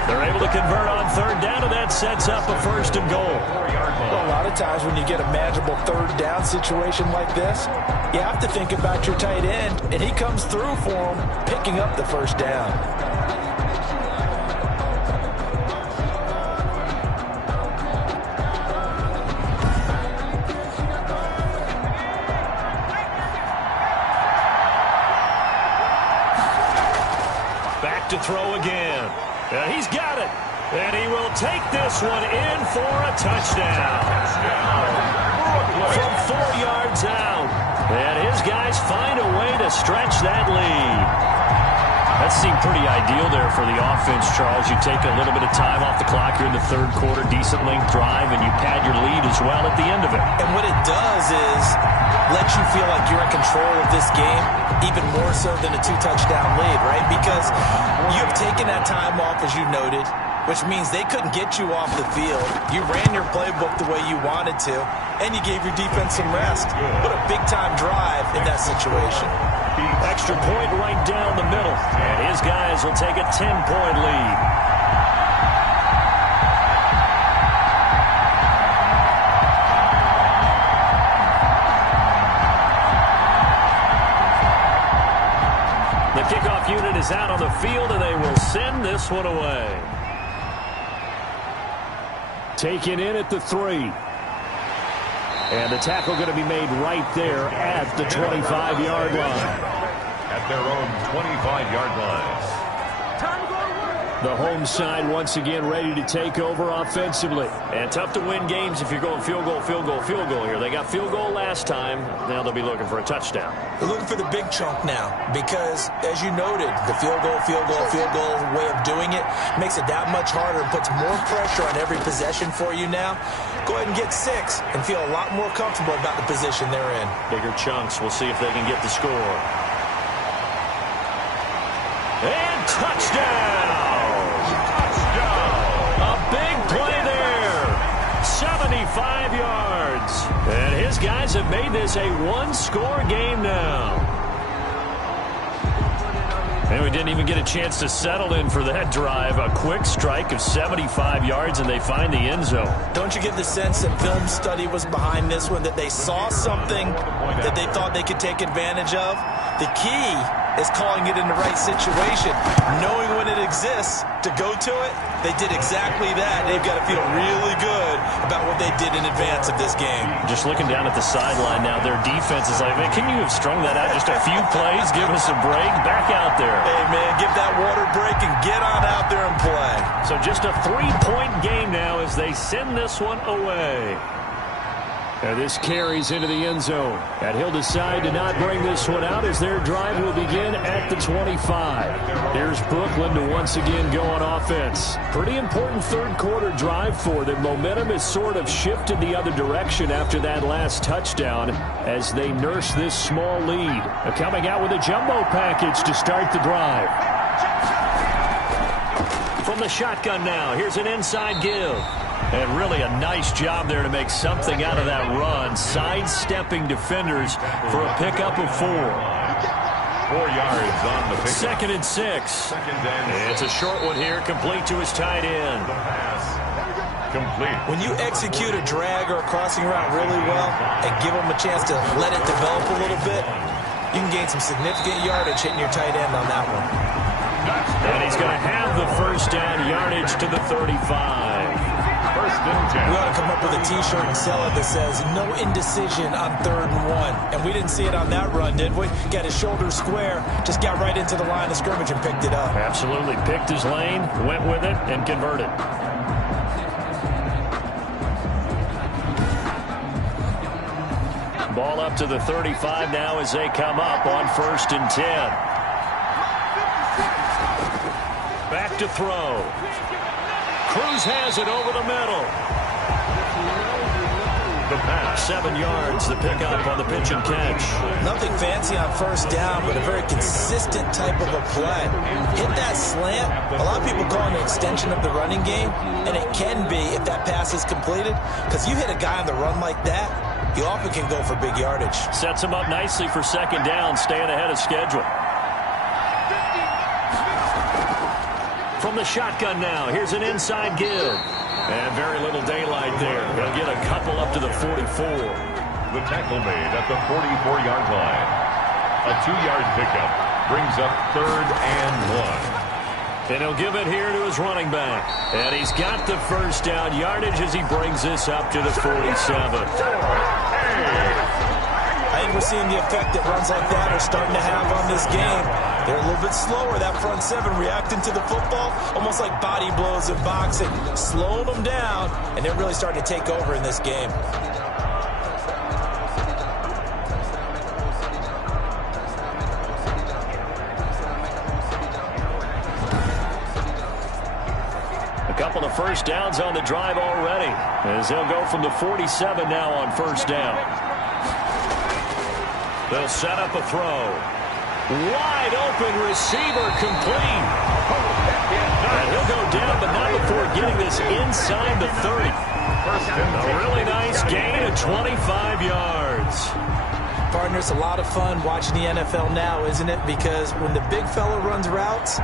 They're able to convert on 3rd down, and that sets up a 1st and goal. Well, a lot of times when you get a manageable 3rd down situation like this, you have to think about your tight end, and he comes through for him, picking up the 1st down. Back to throw again. And he's got it. And he will take this one in for a touchdown. From 4 yards out. And his guys find a way to stretch that lead. That seemed pretty ideal there for the offense, Charles. You take a little bit of time off the clock here in the 3rd quarter, decent length drive, and you pad your lead as well at the end of it. And what it does is let you feel like you're in control of this game, even more so than a 2-touchdown lead, right? Because you've taken that time off, as you noted, which means they couldn't get you off the field. You ran your playbook the way you wanted to, and you gave your defense some rest. What a big-time drive in that situation. Extra point right down the middle. And his guys will take a 10-point lead. The kickoff unit is out on the field, and they will send this one away. Taken in at the 3. And the tackle going to be made right there at the 25-yard line. At their own 25-yard line. The home side once again ready to take over offensively. And tough to win games if you're going field goal, field goal, field goal here. They got field goal last time. Now they'll be looking for a touchdown. They're looking for the big chunk now because, as you noted, the field goal way of doing it makes it that much harder and puts more pressure on every possession for you now. Go ahead and get 6 and feel a lot more comfortable about the position they're in. Bigger chunks. We'll see if they can get the score. And touchdown! A big play there. 75 yards. And his guys have made this a one-score game now. And we didn't even get a chance to settle in for that drive. A quick strike of 75 yards, and they find the end zone. Don't you get the sense that film study was behind this one, that they saw something that they thought they could take advantage of? The key is calling it in the right situation, knowing when it exists to go to it. They did exactly that. They've got to feel really good about what they did in advance of this game. Just looking down at the sideline now, their defense is like, man, can you have strung that out just a few plays? Give us a break. Back out there. Hey, man, give that water break and get on out there and play. So just a 3-point game now as they send this one away. And this carries into the end zone. And he'll decide to not bring this one out as their drive will begin at the 25. Here's Brooklyn to once again go on offense. Pretty important third-quarter drive for them. Momentum has sort of shifted the other direction after that last touchdown as they nurse this small lead. Coming out with a jumbo package to start the drive. From the shotgun now, here's an inside give. And really a nice job there to make something out of that run, sidestepping defenders for a pickup of 4. 4 yards on the pickup. 2nd and 6. It's a short one here, complete to his tight end. The pass complete. When you execute a drag or a crossing route really well and give them a chance to let it develop a little bit, you can gain some significant yardage hitting your tight end on that one. And he's going to have the first down yardage to the 35. First and 10. We ought to come up with a T-shirt and sell it that says, no indecision on 3rd and 1. And we didn't see it on that run, did we? Got his shoulders square, just got right into the line of scrimmage and picked it up. Absolutely. Picked his lane, went with it, and converted. Ball up to the 35 now as they come up on 1st and 10. Back to throw. Cruz has it over the middle. The pass. 7 yards, the pickup on the pitch and catch. Nothing fancy on 1st down, but a very consistent type of a play. Hit that slant. A lot of people call it an extension of the running game, and it can be if that pass is completed, because you hit a guy on the run like that, you often can go for big yardage. Sets him up nicely for 2nd down, staying ahead of schedule. From the shotgun now, here's an inside give. And very little daylight there. They'll get a couple up to the 44. The tackle made at the 44-yard line. A 2-yard pickup brings up 3rd and 1. And he'll give it here to his running back. And he's got the first down yardage as he brings this up to the 47. I think we're seeing the effect that runs like that are starting to have on this game. They're a little bit slower, that front 7 reacting to the football, almost like body blows in boxing, slowing them down, and they're really starting to take over in this game. A couple of first downs on the drive already, as they'll go from the 47 now on 1st down. They'll set up a throw. Wide open receiver complete. And he'll go down, but not before getting this inside the 30. A really nice gain of 25 yards. Partner, it's a lot of fun watching the NFL now, isn't it? Because when the big fella runs routes,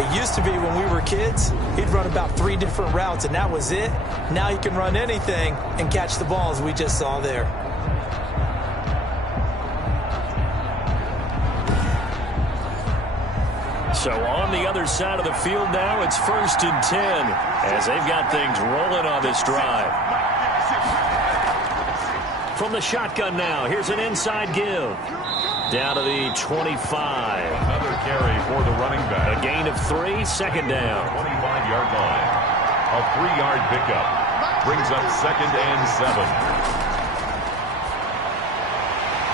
it used to be when we were kids, he'd run about 3 different routes, and that was it. Now he can run anything and catch the ball, as we just saw there. So on the other side of the field now, it's 1st and 10 as they've got things rolling on this drive. From the shotgun now, here's an inside give. Down to the 25. Another carry for the running back. A gain of 3, 2nd down. 25-yard line. A 3-yard pickup brings up 2nd and 7.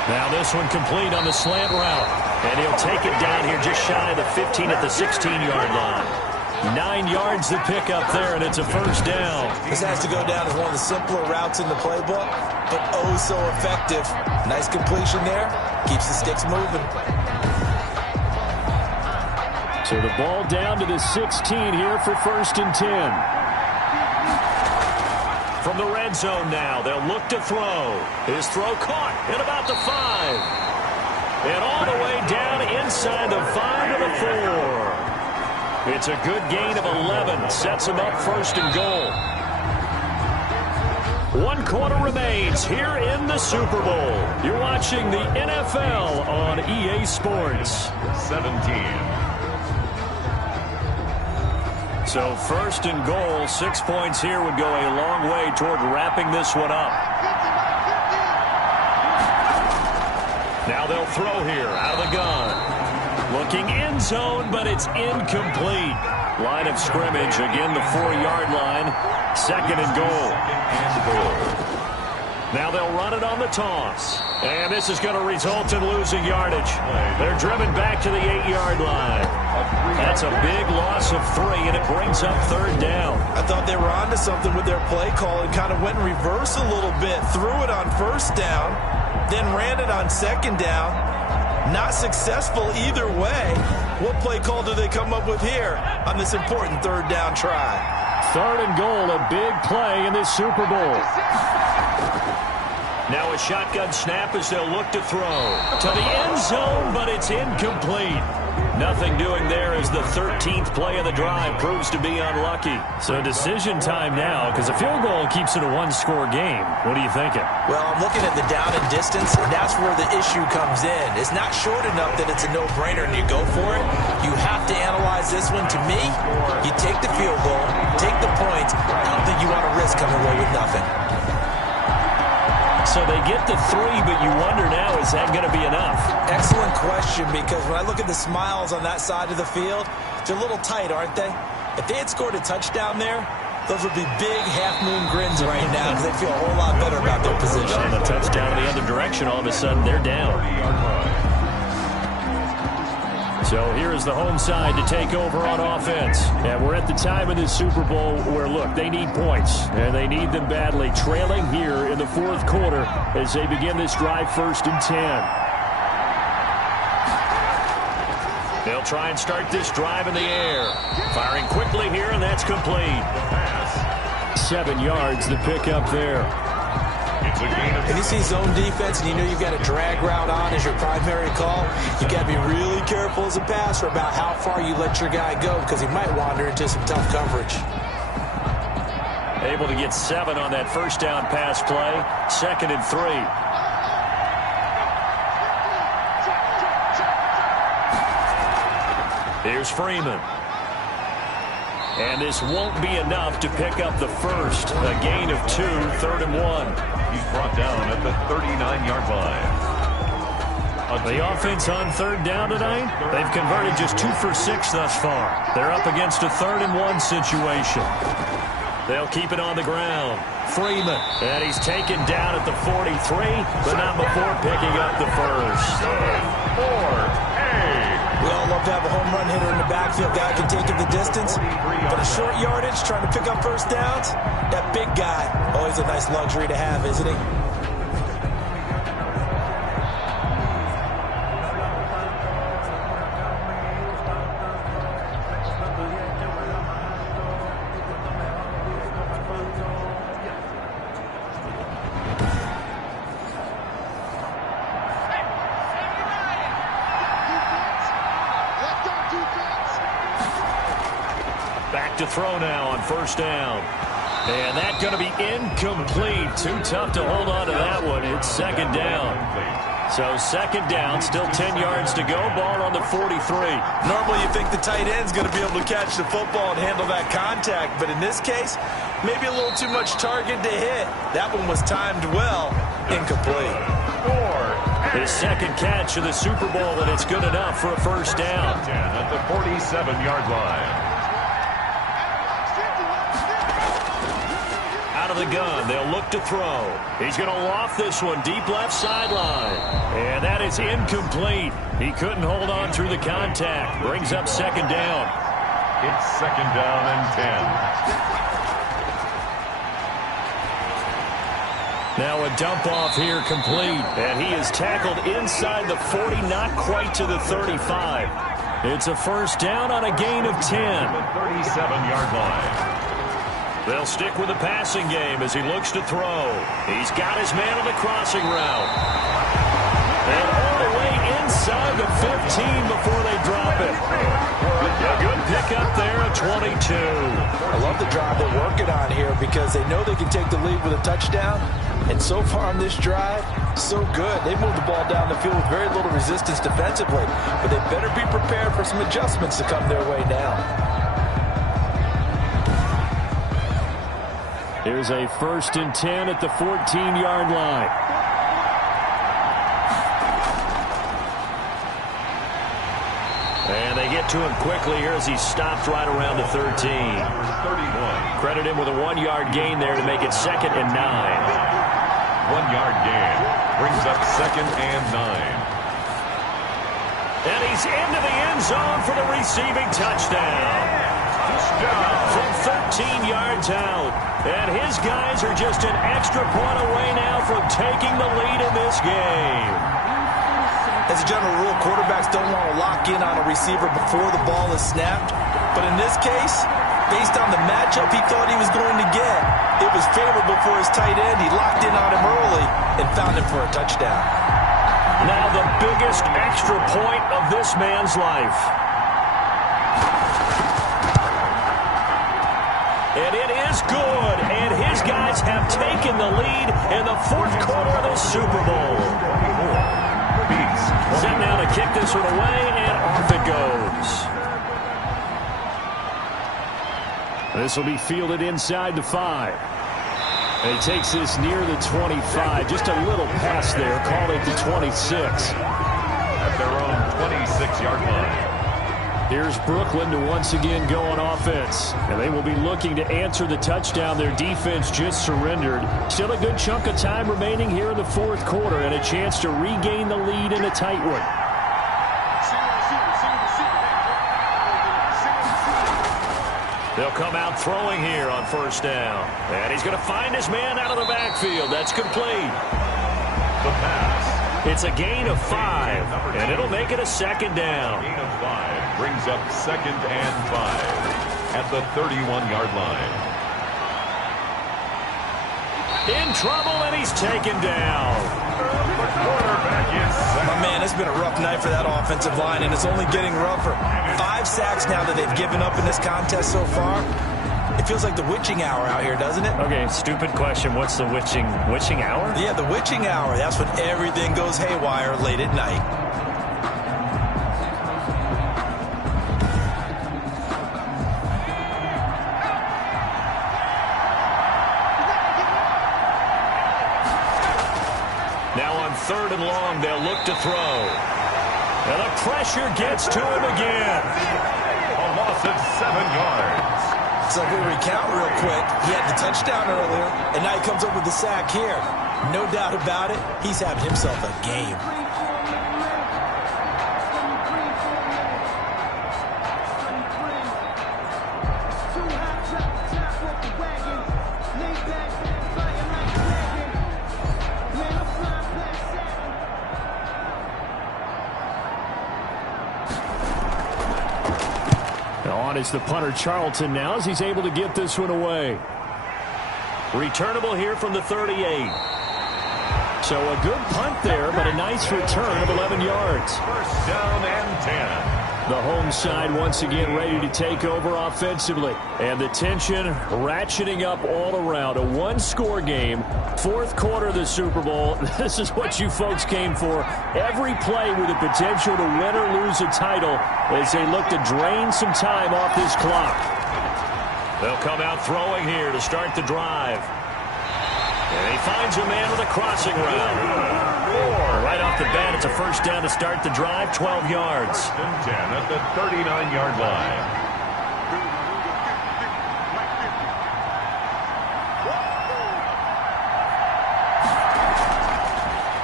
Now this one complete on the slant route. And he'll take it down here just shy of the 15 at the 16-yard line. 9 yards to pick up there, and it's a 1st down. This has to go down as one of the simpler routes in the playbook, but oh so effective. Nice completion there. Keeps the sticks moving. So the ball down to the 16 here for 1st and 10. from the red zone now. They'll look to throw. His throw caught at about the 5. And all the way down inside the 5 to the 4. It's a good gain of 11. Sets him up first and goal. 1 quarter remains here in the Super Bowl. You're watching the NFL on EA Sports. 17. So first and goal, 6 points here would go a long way toward wrapping this one up. Now they'll throw here out of the gun. Looking end zone, but it's incomplete. Line of scrimmage, again the 4-yard line. Second and goal. Now they'll run it on the toss. And this is going to result in losing yardage. They're driven back to the 8-yard line. That's a big loss of 3, and it brings up third down. I thought they were onto something with their play call and kind of went in reverse a little bit. Threw it on first down, then ran it on second down. Not successful either way. What play call do they come up with here on this important third down try? Third and goal, a big play in this Super Bowl. Now a shotgun snap as they'll look to throw. To the end zone, but it's incomplete. Nothing doing there as the 13th play of the drive proves to be unlucky. So decision time now, because a field goal keeps it a one-score game. What are you thinking? Well, I'm looking at the down and distance, and that's where the issue comes in. It's not short enough that it's a no-brainer and you go for it. You have to analyze this one. To me, you take the field goal, take the points. I don't think you want to risk coming away with nothing. So they get the 3, but you wonder now, is that going to be enough? Excellent question, because when I look at the smiles on that side of the field, they're a little tight, aren't they? If they had scored a touchdown there, those would be big half-moon grins right now because they feel a whole lot better about their position. And a touchdown in the other direction, all of a sudden they're down. So here is the home side to take over on offense. And we're at the time of this Super Bowl where, look, they need points. And they need them badly. Trailing here in the 4th quarter as they begin this drive 1st and 10. They'll try and start this drive in the air. Firing quickly here, and that's complete. 7 yards, the pickup there. When you see zone defense and you know you've got a drag route on as your primary call, you've got to be really careful as a passer about how far you let your guy go because he might wander into some tough coverage. Able to get 7 on that first down pass play. 2nd and 3. Here's Freeman. And this won't be enough to pick up the first. A gain of 2, 3rd and 1. He's brought down at the 39-yard line. The offense on 3rd down tonight, they've converted just 2 for 6 thus far. They're up against a 3rd and 1 situation. They'll keep it on the ground. Freeman, and he's taken down at the 43, but not before picking up the first. We all love to have a home run hitter in the backfield. Guy can take it the distance. But a short yardage, trying to pick up first downs, that big guy, always a nice luxury to have, isn't he? Back to throw now on first down. And that's going to be incomplete. Too tough to hold on to that one. It's 2nd down. So 2nd down, still 10 yards to go. Ball on the 43. Normally you think the tight end's going to be able to catch the football and handle that contact. But in this case, maybe a little too much target to hit. That one was timed well. Incomplete. His 2nd catch of the Super Bowl, and it's good enough for a first down. At the 47-yard line. Out of the gun, they'll look to throw. He's going to loft this one deep left sideline. And that is incomplete. He couldn't hold on through the contact. Brings up 2nd down. It's 2nd down and 10. Now a dump off here complete. And he is tackled inside the 40, not quite to the 35. It's a first down on a gain of 10. The 37-yard line. They'll stick with the passing game as he looks to throw. He's got his man on the crossing route. And all the way inside the 15 before they drop it. A good pickup there at 22. I love the drive they're working on here because they know they can take the lead with a touchdown. And so far on this drive, so good. They moved the ball down the field with very little resistance defensively. But they better be prepared for some adjustments to come their way now. Here's a 1st and 10 at the 14-yard line. And they get to him quickly here as he stopped right around the 13. Credit him with a 1-yard gain there to make it 2nd and 9. 1-yard gain brings up 2nd and 9. And he's into the end zone for the receiving touchdown. From 13 yards out. And his guys are just an extra point away now from taking the lead in this game. As a general rule, quarterbacks don't want to lock in on a receiver before the ball is snapped. But in this case, based on the matchup he thought he was going to get, it was favorable for his tight end. He locked in on him early and found him for a touchdown. Now the biggest extra point of this man's life. And it is good, and his guys have taken the lead in the 4th quarter of the Super Bowl. Set now to kick this one away, and off it goes. This will be fielded inside the 5. And he takes this near the 25. Just a little pass there. Call it the 26. At their own 26-yard line. Here's Brooklyn to once again go on offense. And they will be looking to answer the touchdown their defense just surrendered. Still a good chunk of time remaining here in the 4th quarter and a chance to regain the lead in a tight one. They'll come out throwing here on 1st down. And he's going to find his man out of the backfield. That's complete. The pass. It's a gain of 5, and it'll make it a 2nd down. Gain of 5 brings up 2nd and 5 at the 31-yard line. In trouble, and he's taken down. The quarterback is sacked. My man, it's been a rough night for that offensive line, and it's only getting rougher. 5 sacks now that they've given up in this contest so far. It feels like the witching hour out here, doesn't it? Okay, stupid question. What's the witching hour? Yeah, the witching hour. That's when everything goes haywire late at night. Now on 3rd and long, they'll look to throw. And the pressure gets to him again. A loss of 7 yards. So if we recount real quick, he had the touchdown earlier, and now he comes up with the sack here. No doubt about it, he's having himself a game. On is the punter Charlton now as he's able to get this one away. Returnable here from the 38. So a good punt there, but a nice return of 11 yards. 1st down and 10. The home side once again ready to take over offensively. And the tension ratcheting up all around. A 1-score game. 4th quarter of the Super Bowl. This is what you folks came for. Every play with the potential to win or lose a title as they look to drain some time off this clock. They'll come out throwing here to start the drive. And he finds a man with a crossing route. Right off the bat, it's a 1st down to start the drive, 12 yards. 1st and 10 at the 39-yard line.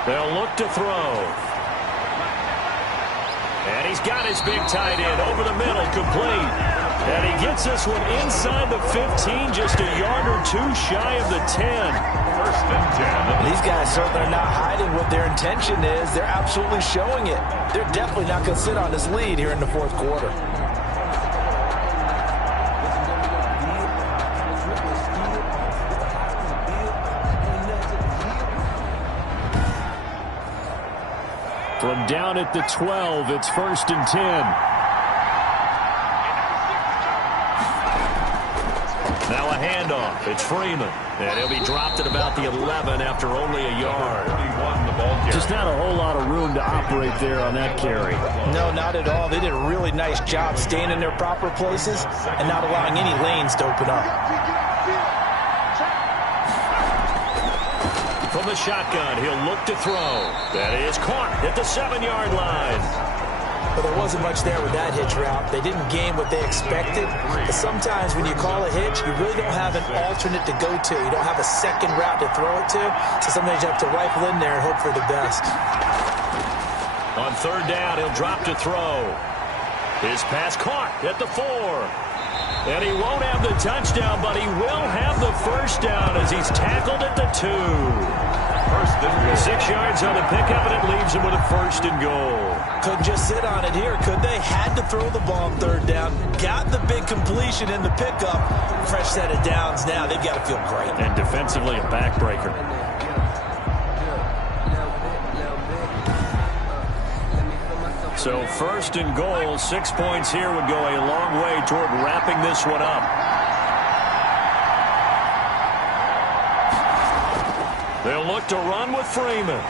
They'll look to throw. And he's got his big tight end over the middle, complete. And he gets this one inside the 15, just a yard or 2 shy of the 10. 1st and 10. These guys certainly are not hiding what their intention is. They're absolutely showing it. They're definitely not going to sit on this lead here in the 4th quarter. From down at the 12, it's 1st and 10. Now a handoff. It's Freeman. And he'll be dropped at about the 11 after only a yard. Just not a whole lot of room to operate there on that carry. No, not at all. They did a really nice job staying in their proper places and not allowing any lanes to open up. From the shotgun, he'll look to throw. That is caught at the 7-yard line. But there wasn't much there with that hitch route. They didn't gain what they expected. But sometimes when you call a hitch, you really don't have an alternate to go to. You don't have a second route to throw it to. So sometimes you have to rifle in there and hope for the best. On 3rd down, he'll drop to throw. His pass caught at the 4. And he won't have the touchdown, but he will have the 1st down as he's tackled at the 2. 6 yards on the pickup, and it leaves him with a 1st and goal. Couldn't just sit on it here, could they? Had to throw the ball on 3rd down. Got the big completion in the pickup. Fresh set of downs now. They've got to feel great. And defensively, a backbreaker. So 1st and goal, 6 points here would go a long way toward wrapping this one up. They'll look to run with Freeman.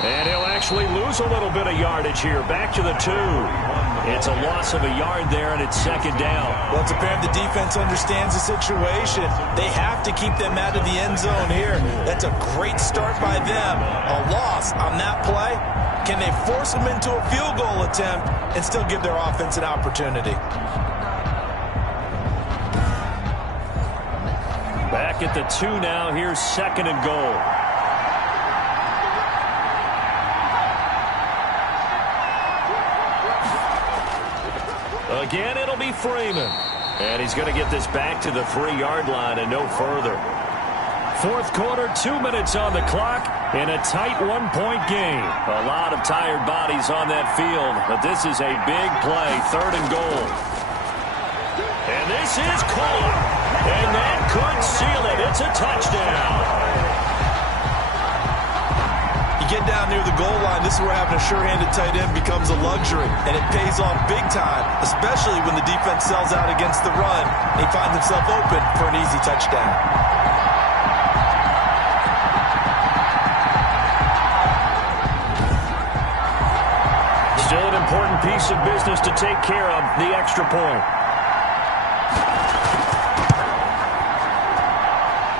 And he'll actually lose a little bit of yardage here. Back to the 2. It's a loss of a yard there, and it's 2nd down. Well, it's apparent the defense understands the situation. They have to keep them out of the end zone here. That's a great start by them. A loss on that play. Can they force them into a field goal attempt and still give their offense an opportunity? Back at the 2 now. Here's 2nd and goal. Again, it'll be Freeman. And he's going to get this back to the 3-yard line and no further. 4th quarter, 2 minutes on the clock in a tight 1-point game. A lot of tired bodies on that field, but this is a big play. 3rd and goal. And this is caught. And that could seal it. It's a touchdown. You get down near the goal line, this is where having a sure-handed tight end becomes a luxury, and it pays off big time, especially when the defense sells out against the run, and he finds himself open for an easy touchdown. Still an important piece of business to take care of, the extra point.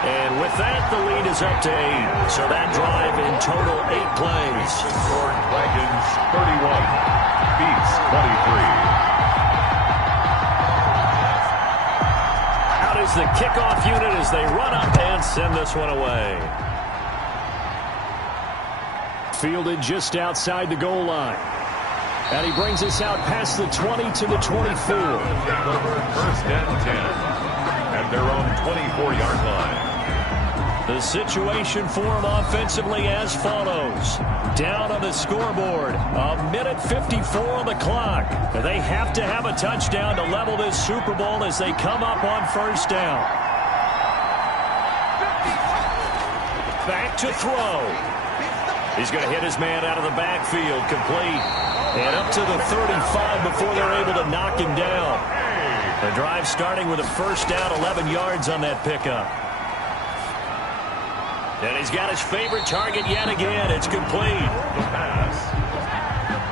And with that, the lead is up to 8. So that drive in total 8 plays. Dragons 31, Beats 23. Out is the kickoff unit as they run up and send this one away. Fielded just outside the goal line. And he brings us out past the 20 to the 24. 1st and 10 at their own 24-yard line. The situation for him offensively as follows. Down on the scoreboard, a minute 54 on the clock. They have to have a touchdown to level this Super Bowl as they come up on 1st down. Back to throw. He's going to hit his man out of the backfield, complete. And up to the 35 before they're able to knock him down. The drive starting with a 1st down, 11 yards on that pickup. And he's got his favorite target yet again. It's complete. The pass.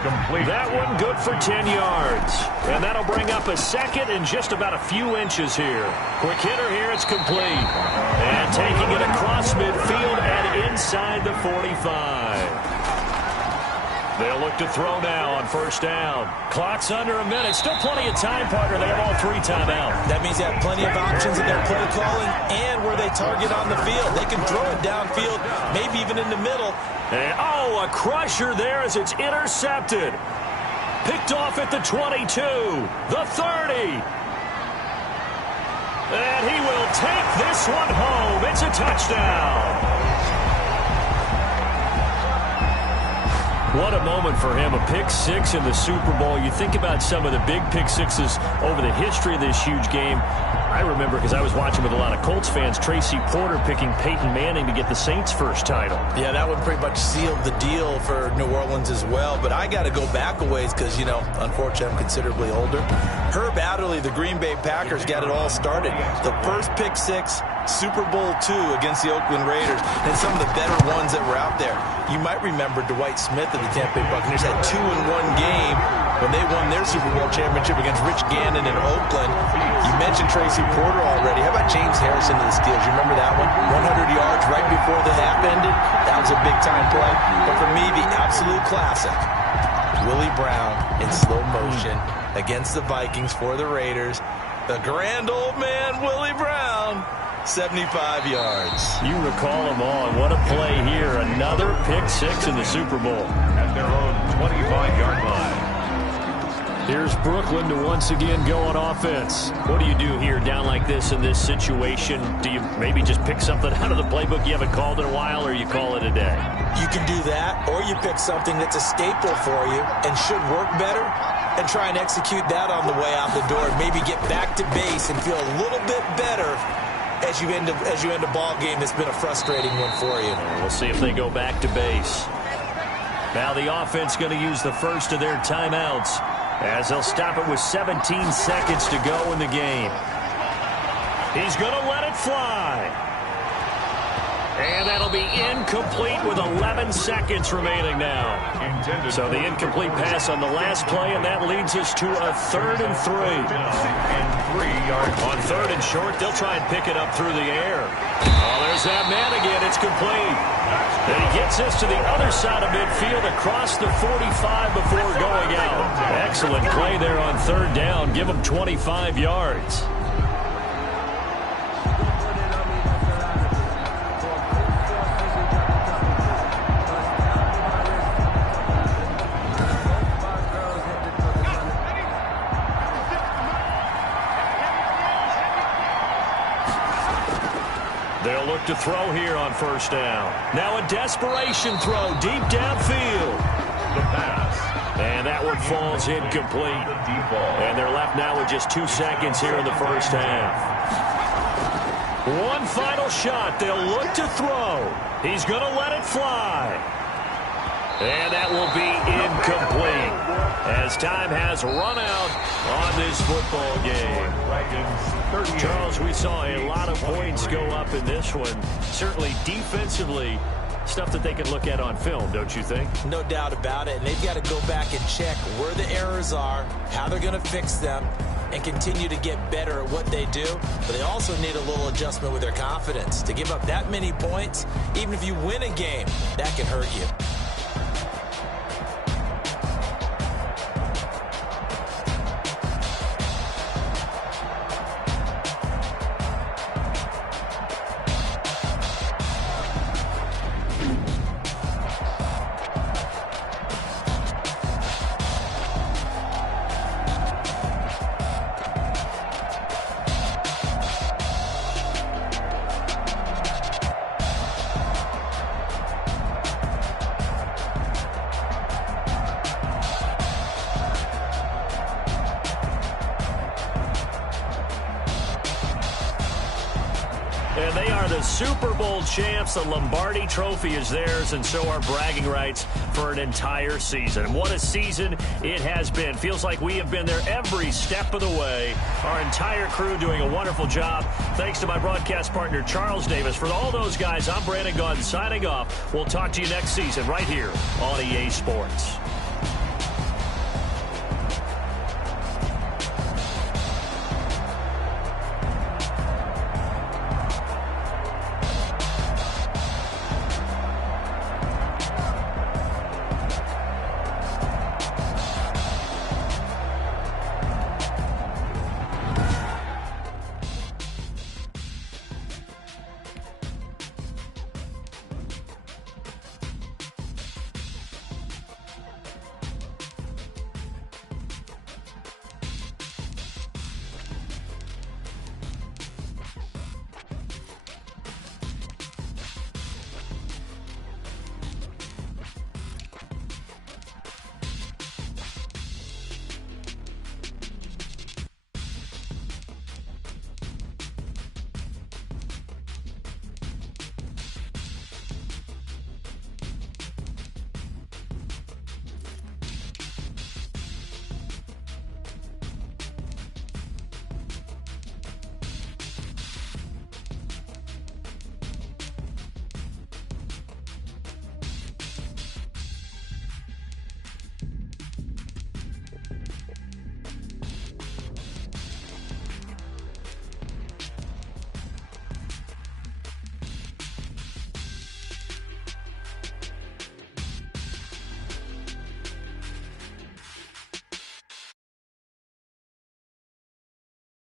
Complete. That one good for 10 yards. And that'll bring up a 2nd and just about a few inches here. Quick hitter here. It's complete. And taking it across midfield and inside the 45. They'll look to throw now on 1st down. Clock's under a minute. Still plenty of time, partner. They have all 3 timeouts. That means they have plenty of options in their play calling and where they target on the field. They can throw it downfield, maybe even in the middle. And, a crusher there as it's intercepted. Picked off at the 22, the 30. And he will take this one home. It's a touchdown. What a moment for him, a pick six in the Super Bowl. You think about some of the big pick sixes over the history of this huge game. I remember, because I was watching with a lot of Colts fans, Tracy Porter picking Peyton Manning to get the Saints' first title. Yeah, that one pretty much sealed the deal for New Orleans as well. But I got to go back a ways because, you know, unfortunately I'm considerably older. Herb Adderley, the Green Bay Packers, got it all started. The first pick six, Super Bowl II against the Oakland Raiders, and some of the better ones that were out there. You might remember Dwight Smith of the Tampa Bay Buccaneers had 2 in one game when they won their Super Bowl championship against Rich Gannon in Oakland. You mentioned Tracy Porter already. How about James Harrison of the Steelers? You remember that one? 100 yards right before the half ended. That was a big-time play. But for me, the absolute classic, Willie Brown in slow motion against the Vikings for the Raiders. The grand old man, Willie Brown, 75 yards. You recall them all. What a play here. Another pick six in the Super Bowl. At their own 25-yard line. Here's Brooklyn to once again go on offense. What do you do here down like this in this situation? Do you maybe just pick something out of the playbook you haven't called in a while, or you call it a day? You can do that, or you pick something that's a staple for you and should work better and try and execute that on the way out the door. Maybe get back to base and feel a little bit better as you end a ball game that's been a frustrating one for you. We'll see if they go back to base. Now the offense going to use the first of their timeouts, as they'll stop it with 17 seconds to go in the game. He's going to let it fly. And that'll be incomplete with 11 seconds remaining now. So the incomplete pass on the last play, and that leads us to a 3rd and 3. On 3rd and short, they'll try and pick it up through the air. Oh, there's that man again. It's complete. And he gets us to the other side of midfield across the 45 before going out. Excellent play there on 3rd down. Give him 25 yards. They'll look to throw here on 1st down. Now a desperation throw deep downfield. The pass. And that one falls incomplete. And they're left now with just 2 seconds here in the 1st half. One final shot. They'll look to throw. He's going to let it fly. And that will be incomplete, as time has run out on this football game. Charles, we saw a lot of points go up in this one. Certainly defensively, stuff that they can look at on film, don't you think? No doubt about it. And they've got to go back and check where the errors are, how they're going to fix them, and continue to get better at what they do. But they also need a little adjustment with their confidence. To give up that many points, even if you win a game, that can hurt you. And they are the Super Bowl champs. The Lombardi Trophy is theirs, and so are bragging rights for an entire season. What a season it has been. Feels like we have been there every step of the way. Our entire crew doing a wonderful job. Thanks to my broadcast partner, Charles Davis. For all those guys, I'm Brandon Gaudin signing off. We'll talk to you next season right here on EA Sports.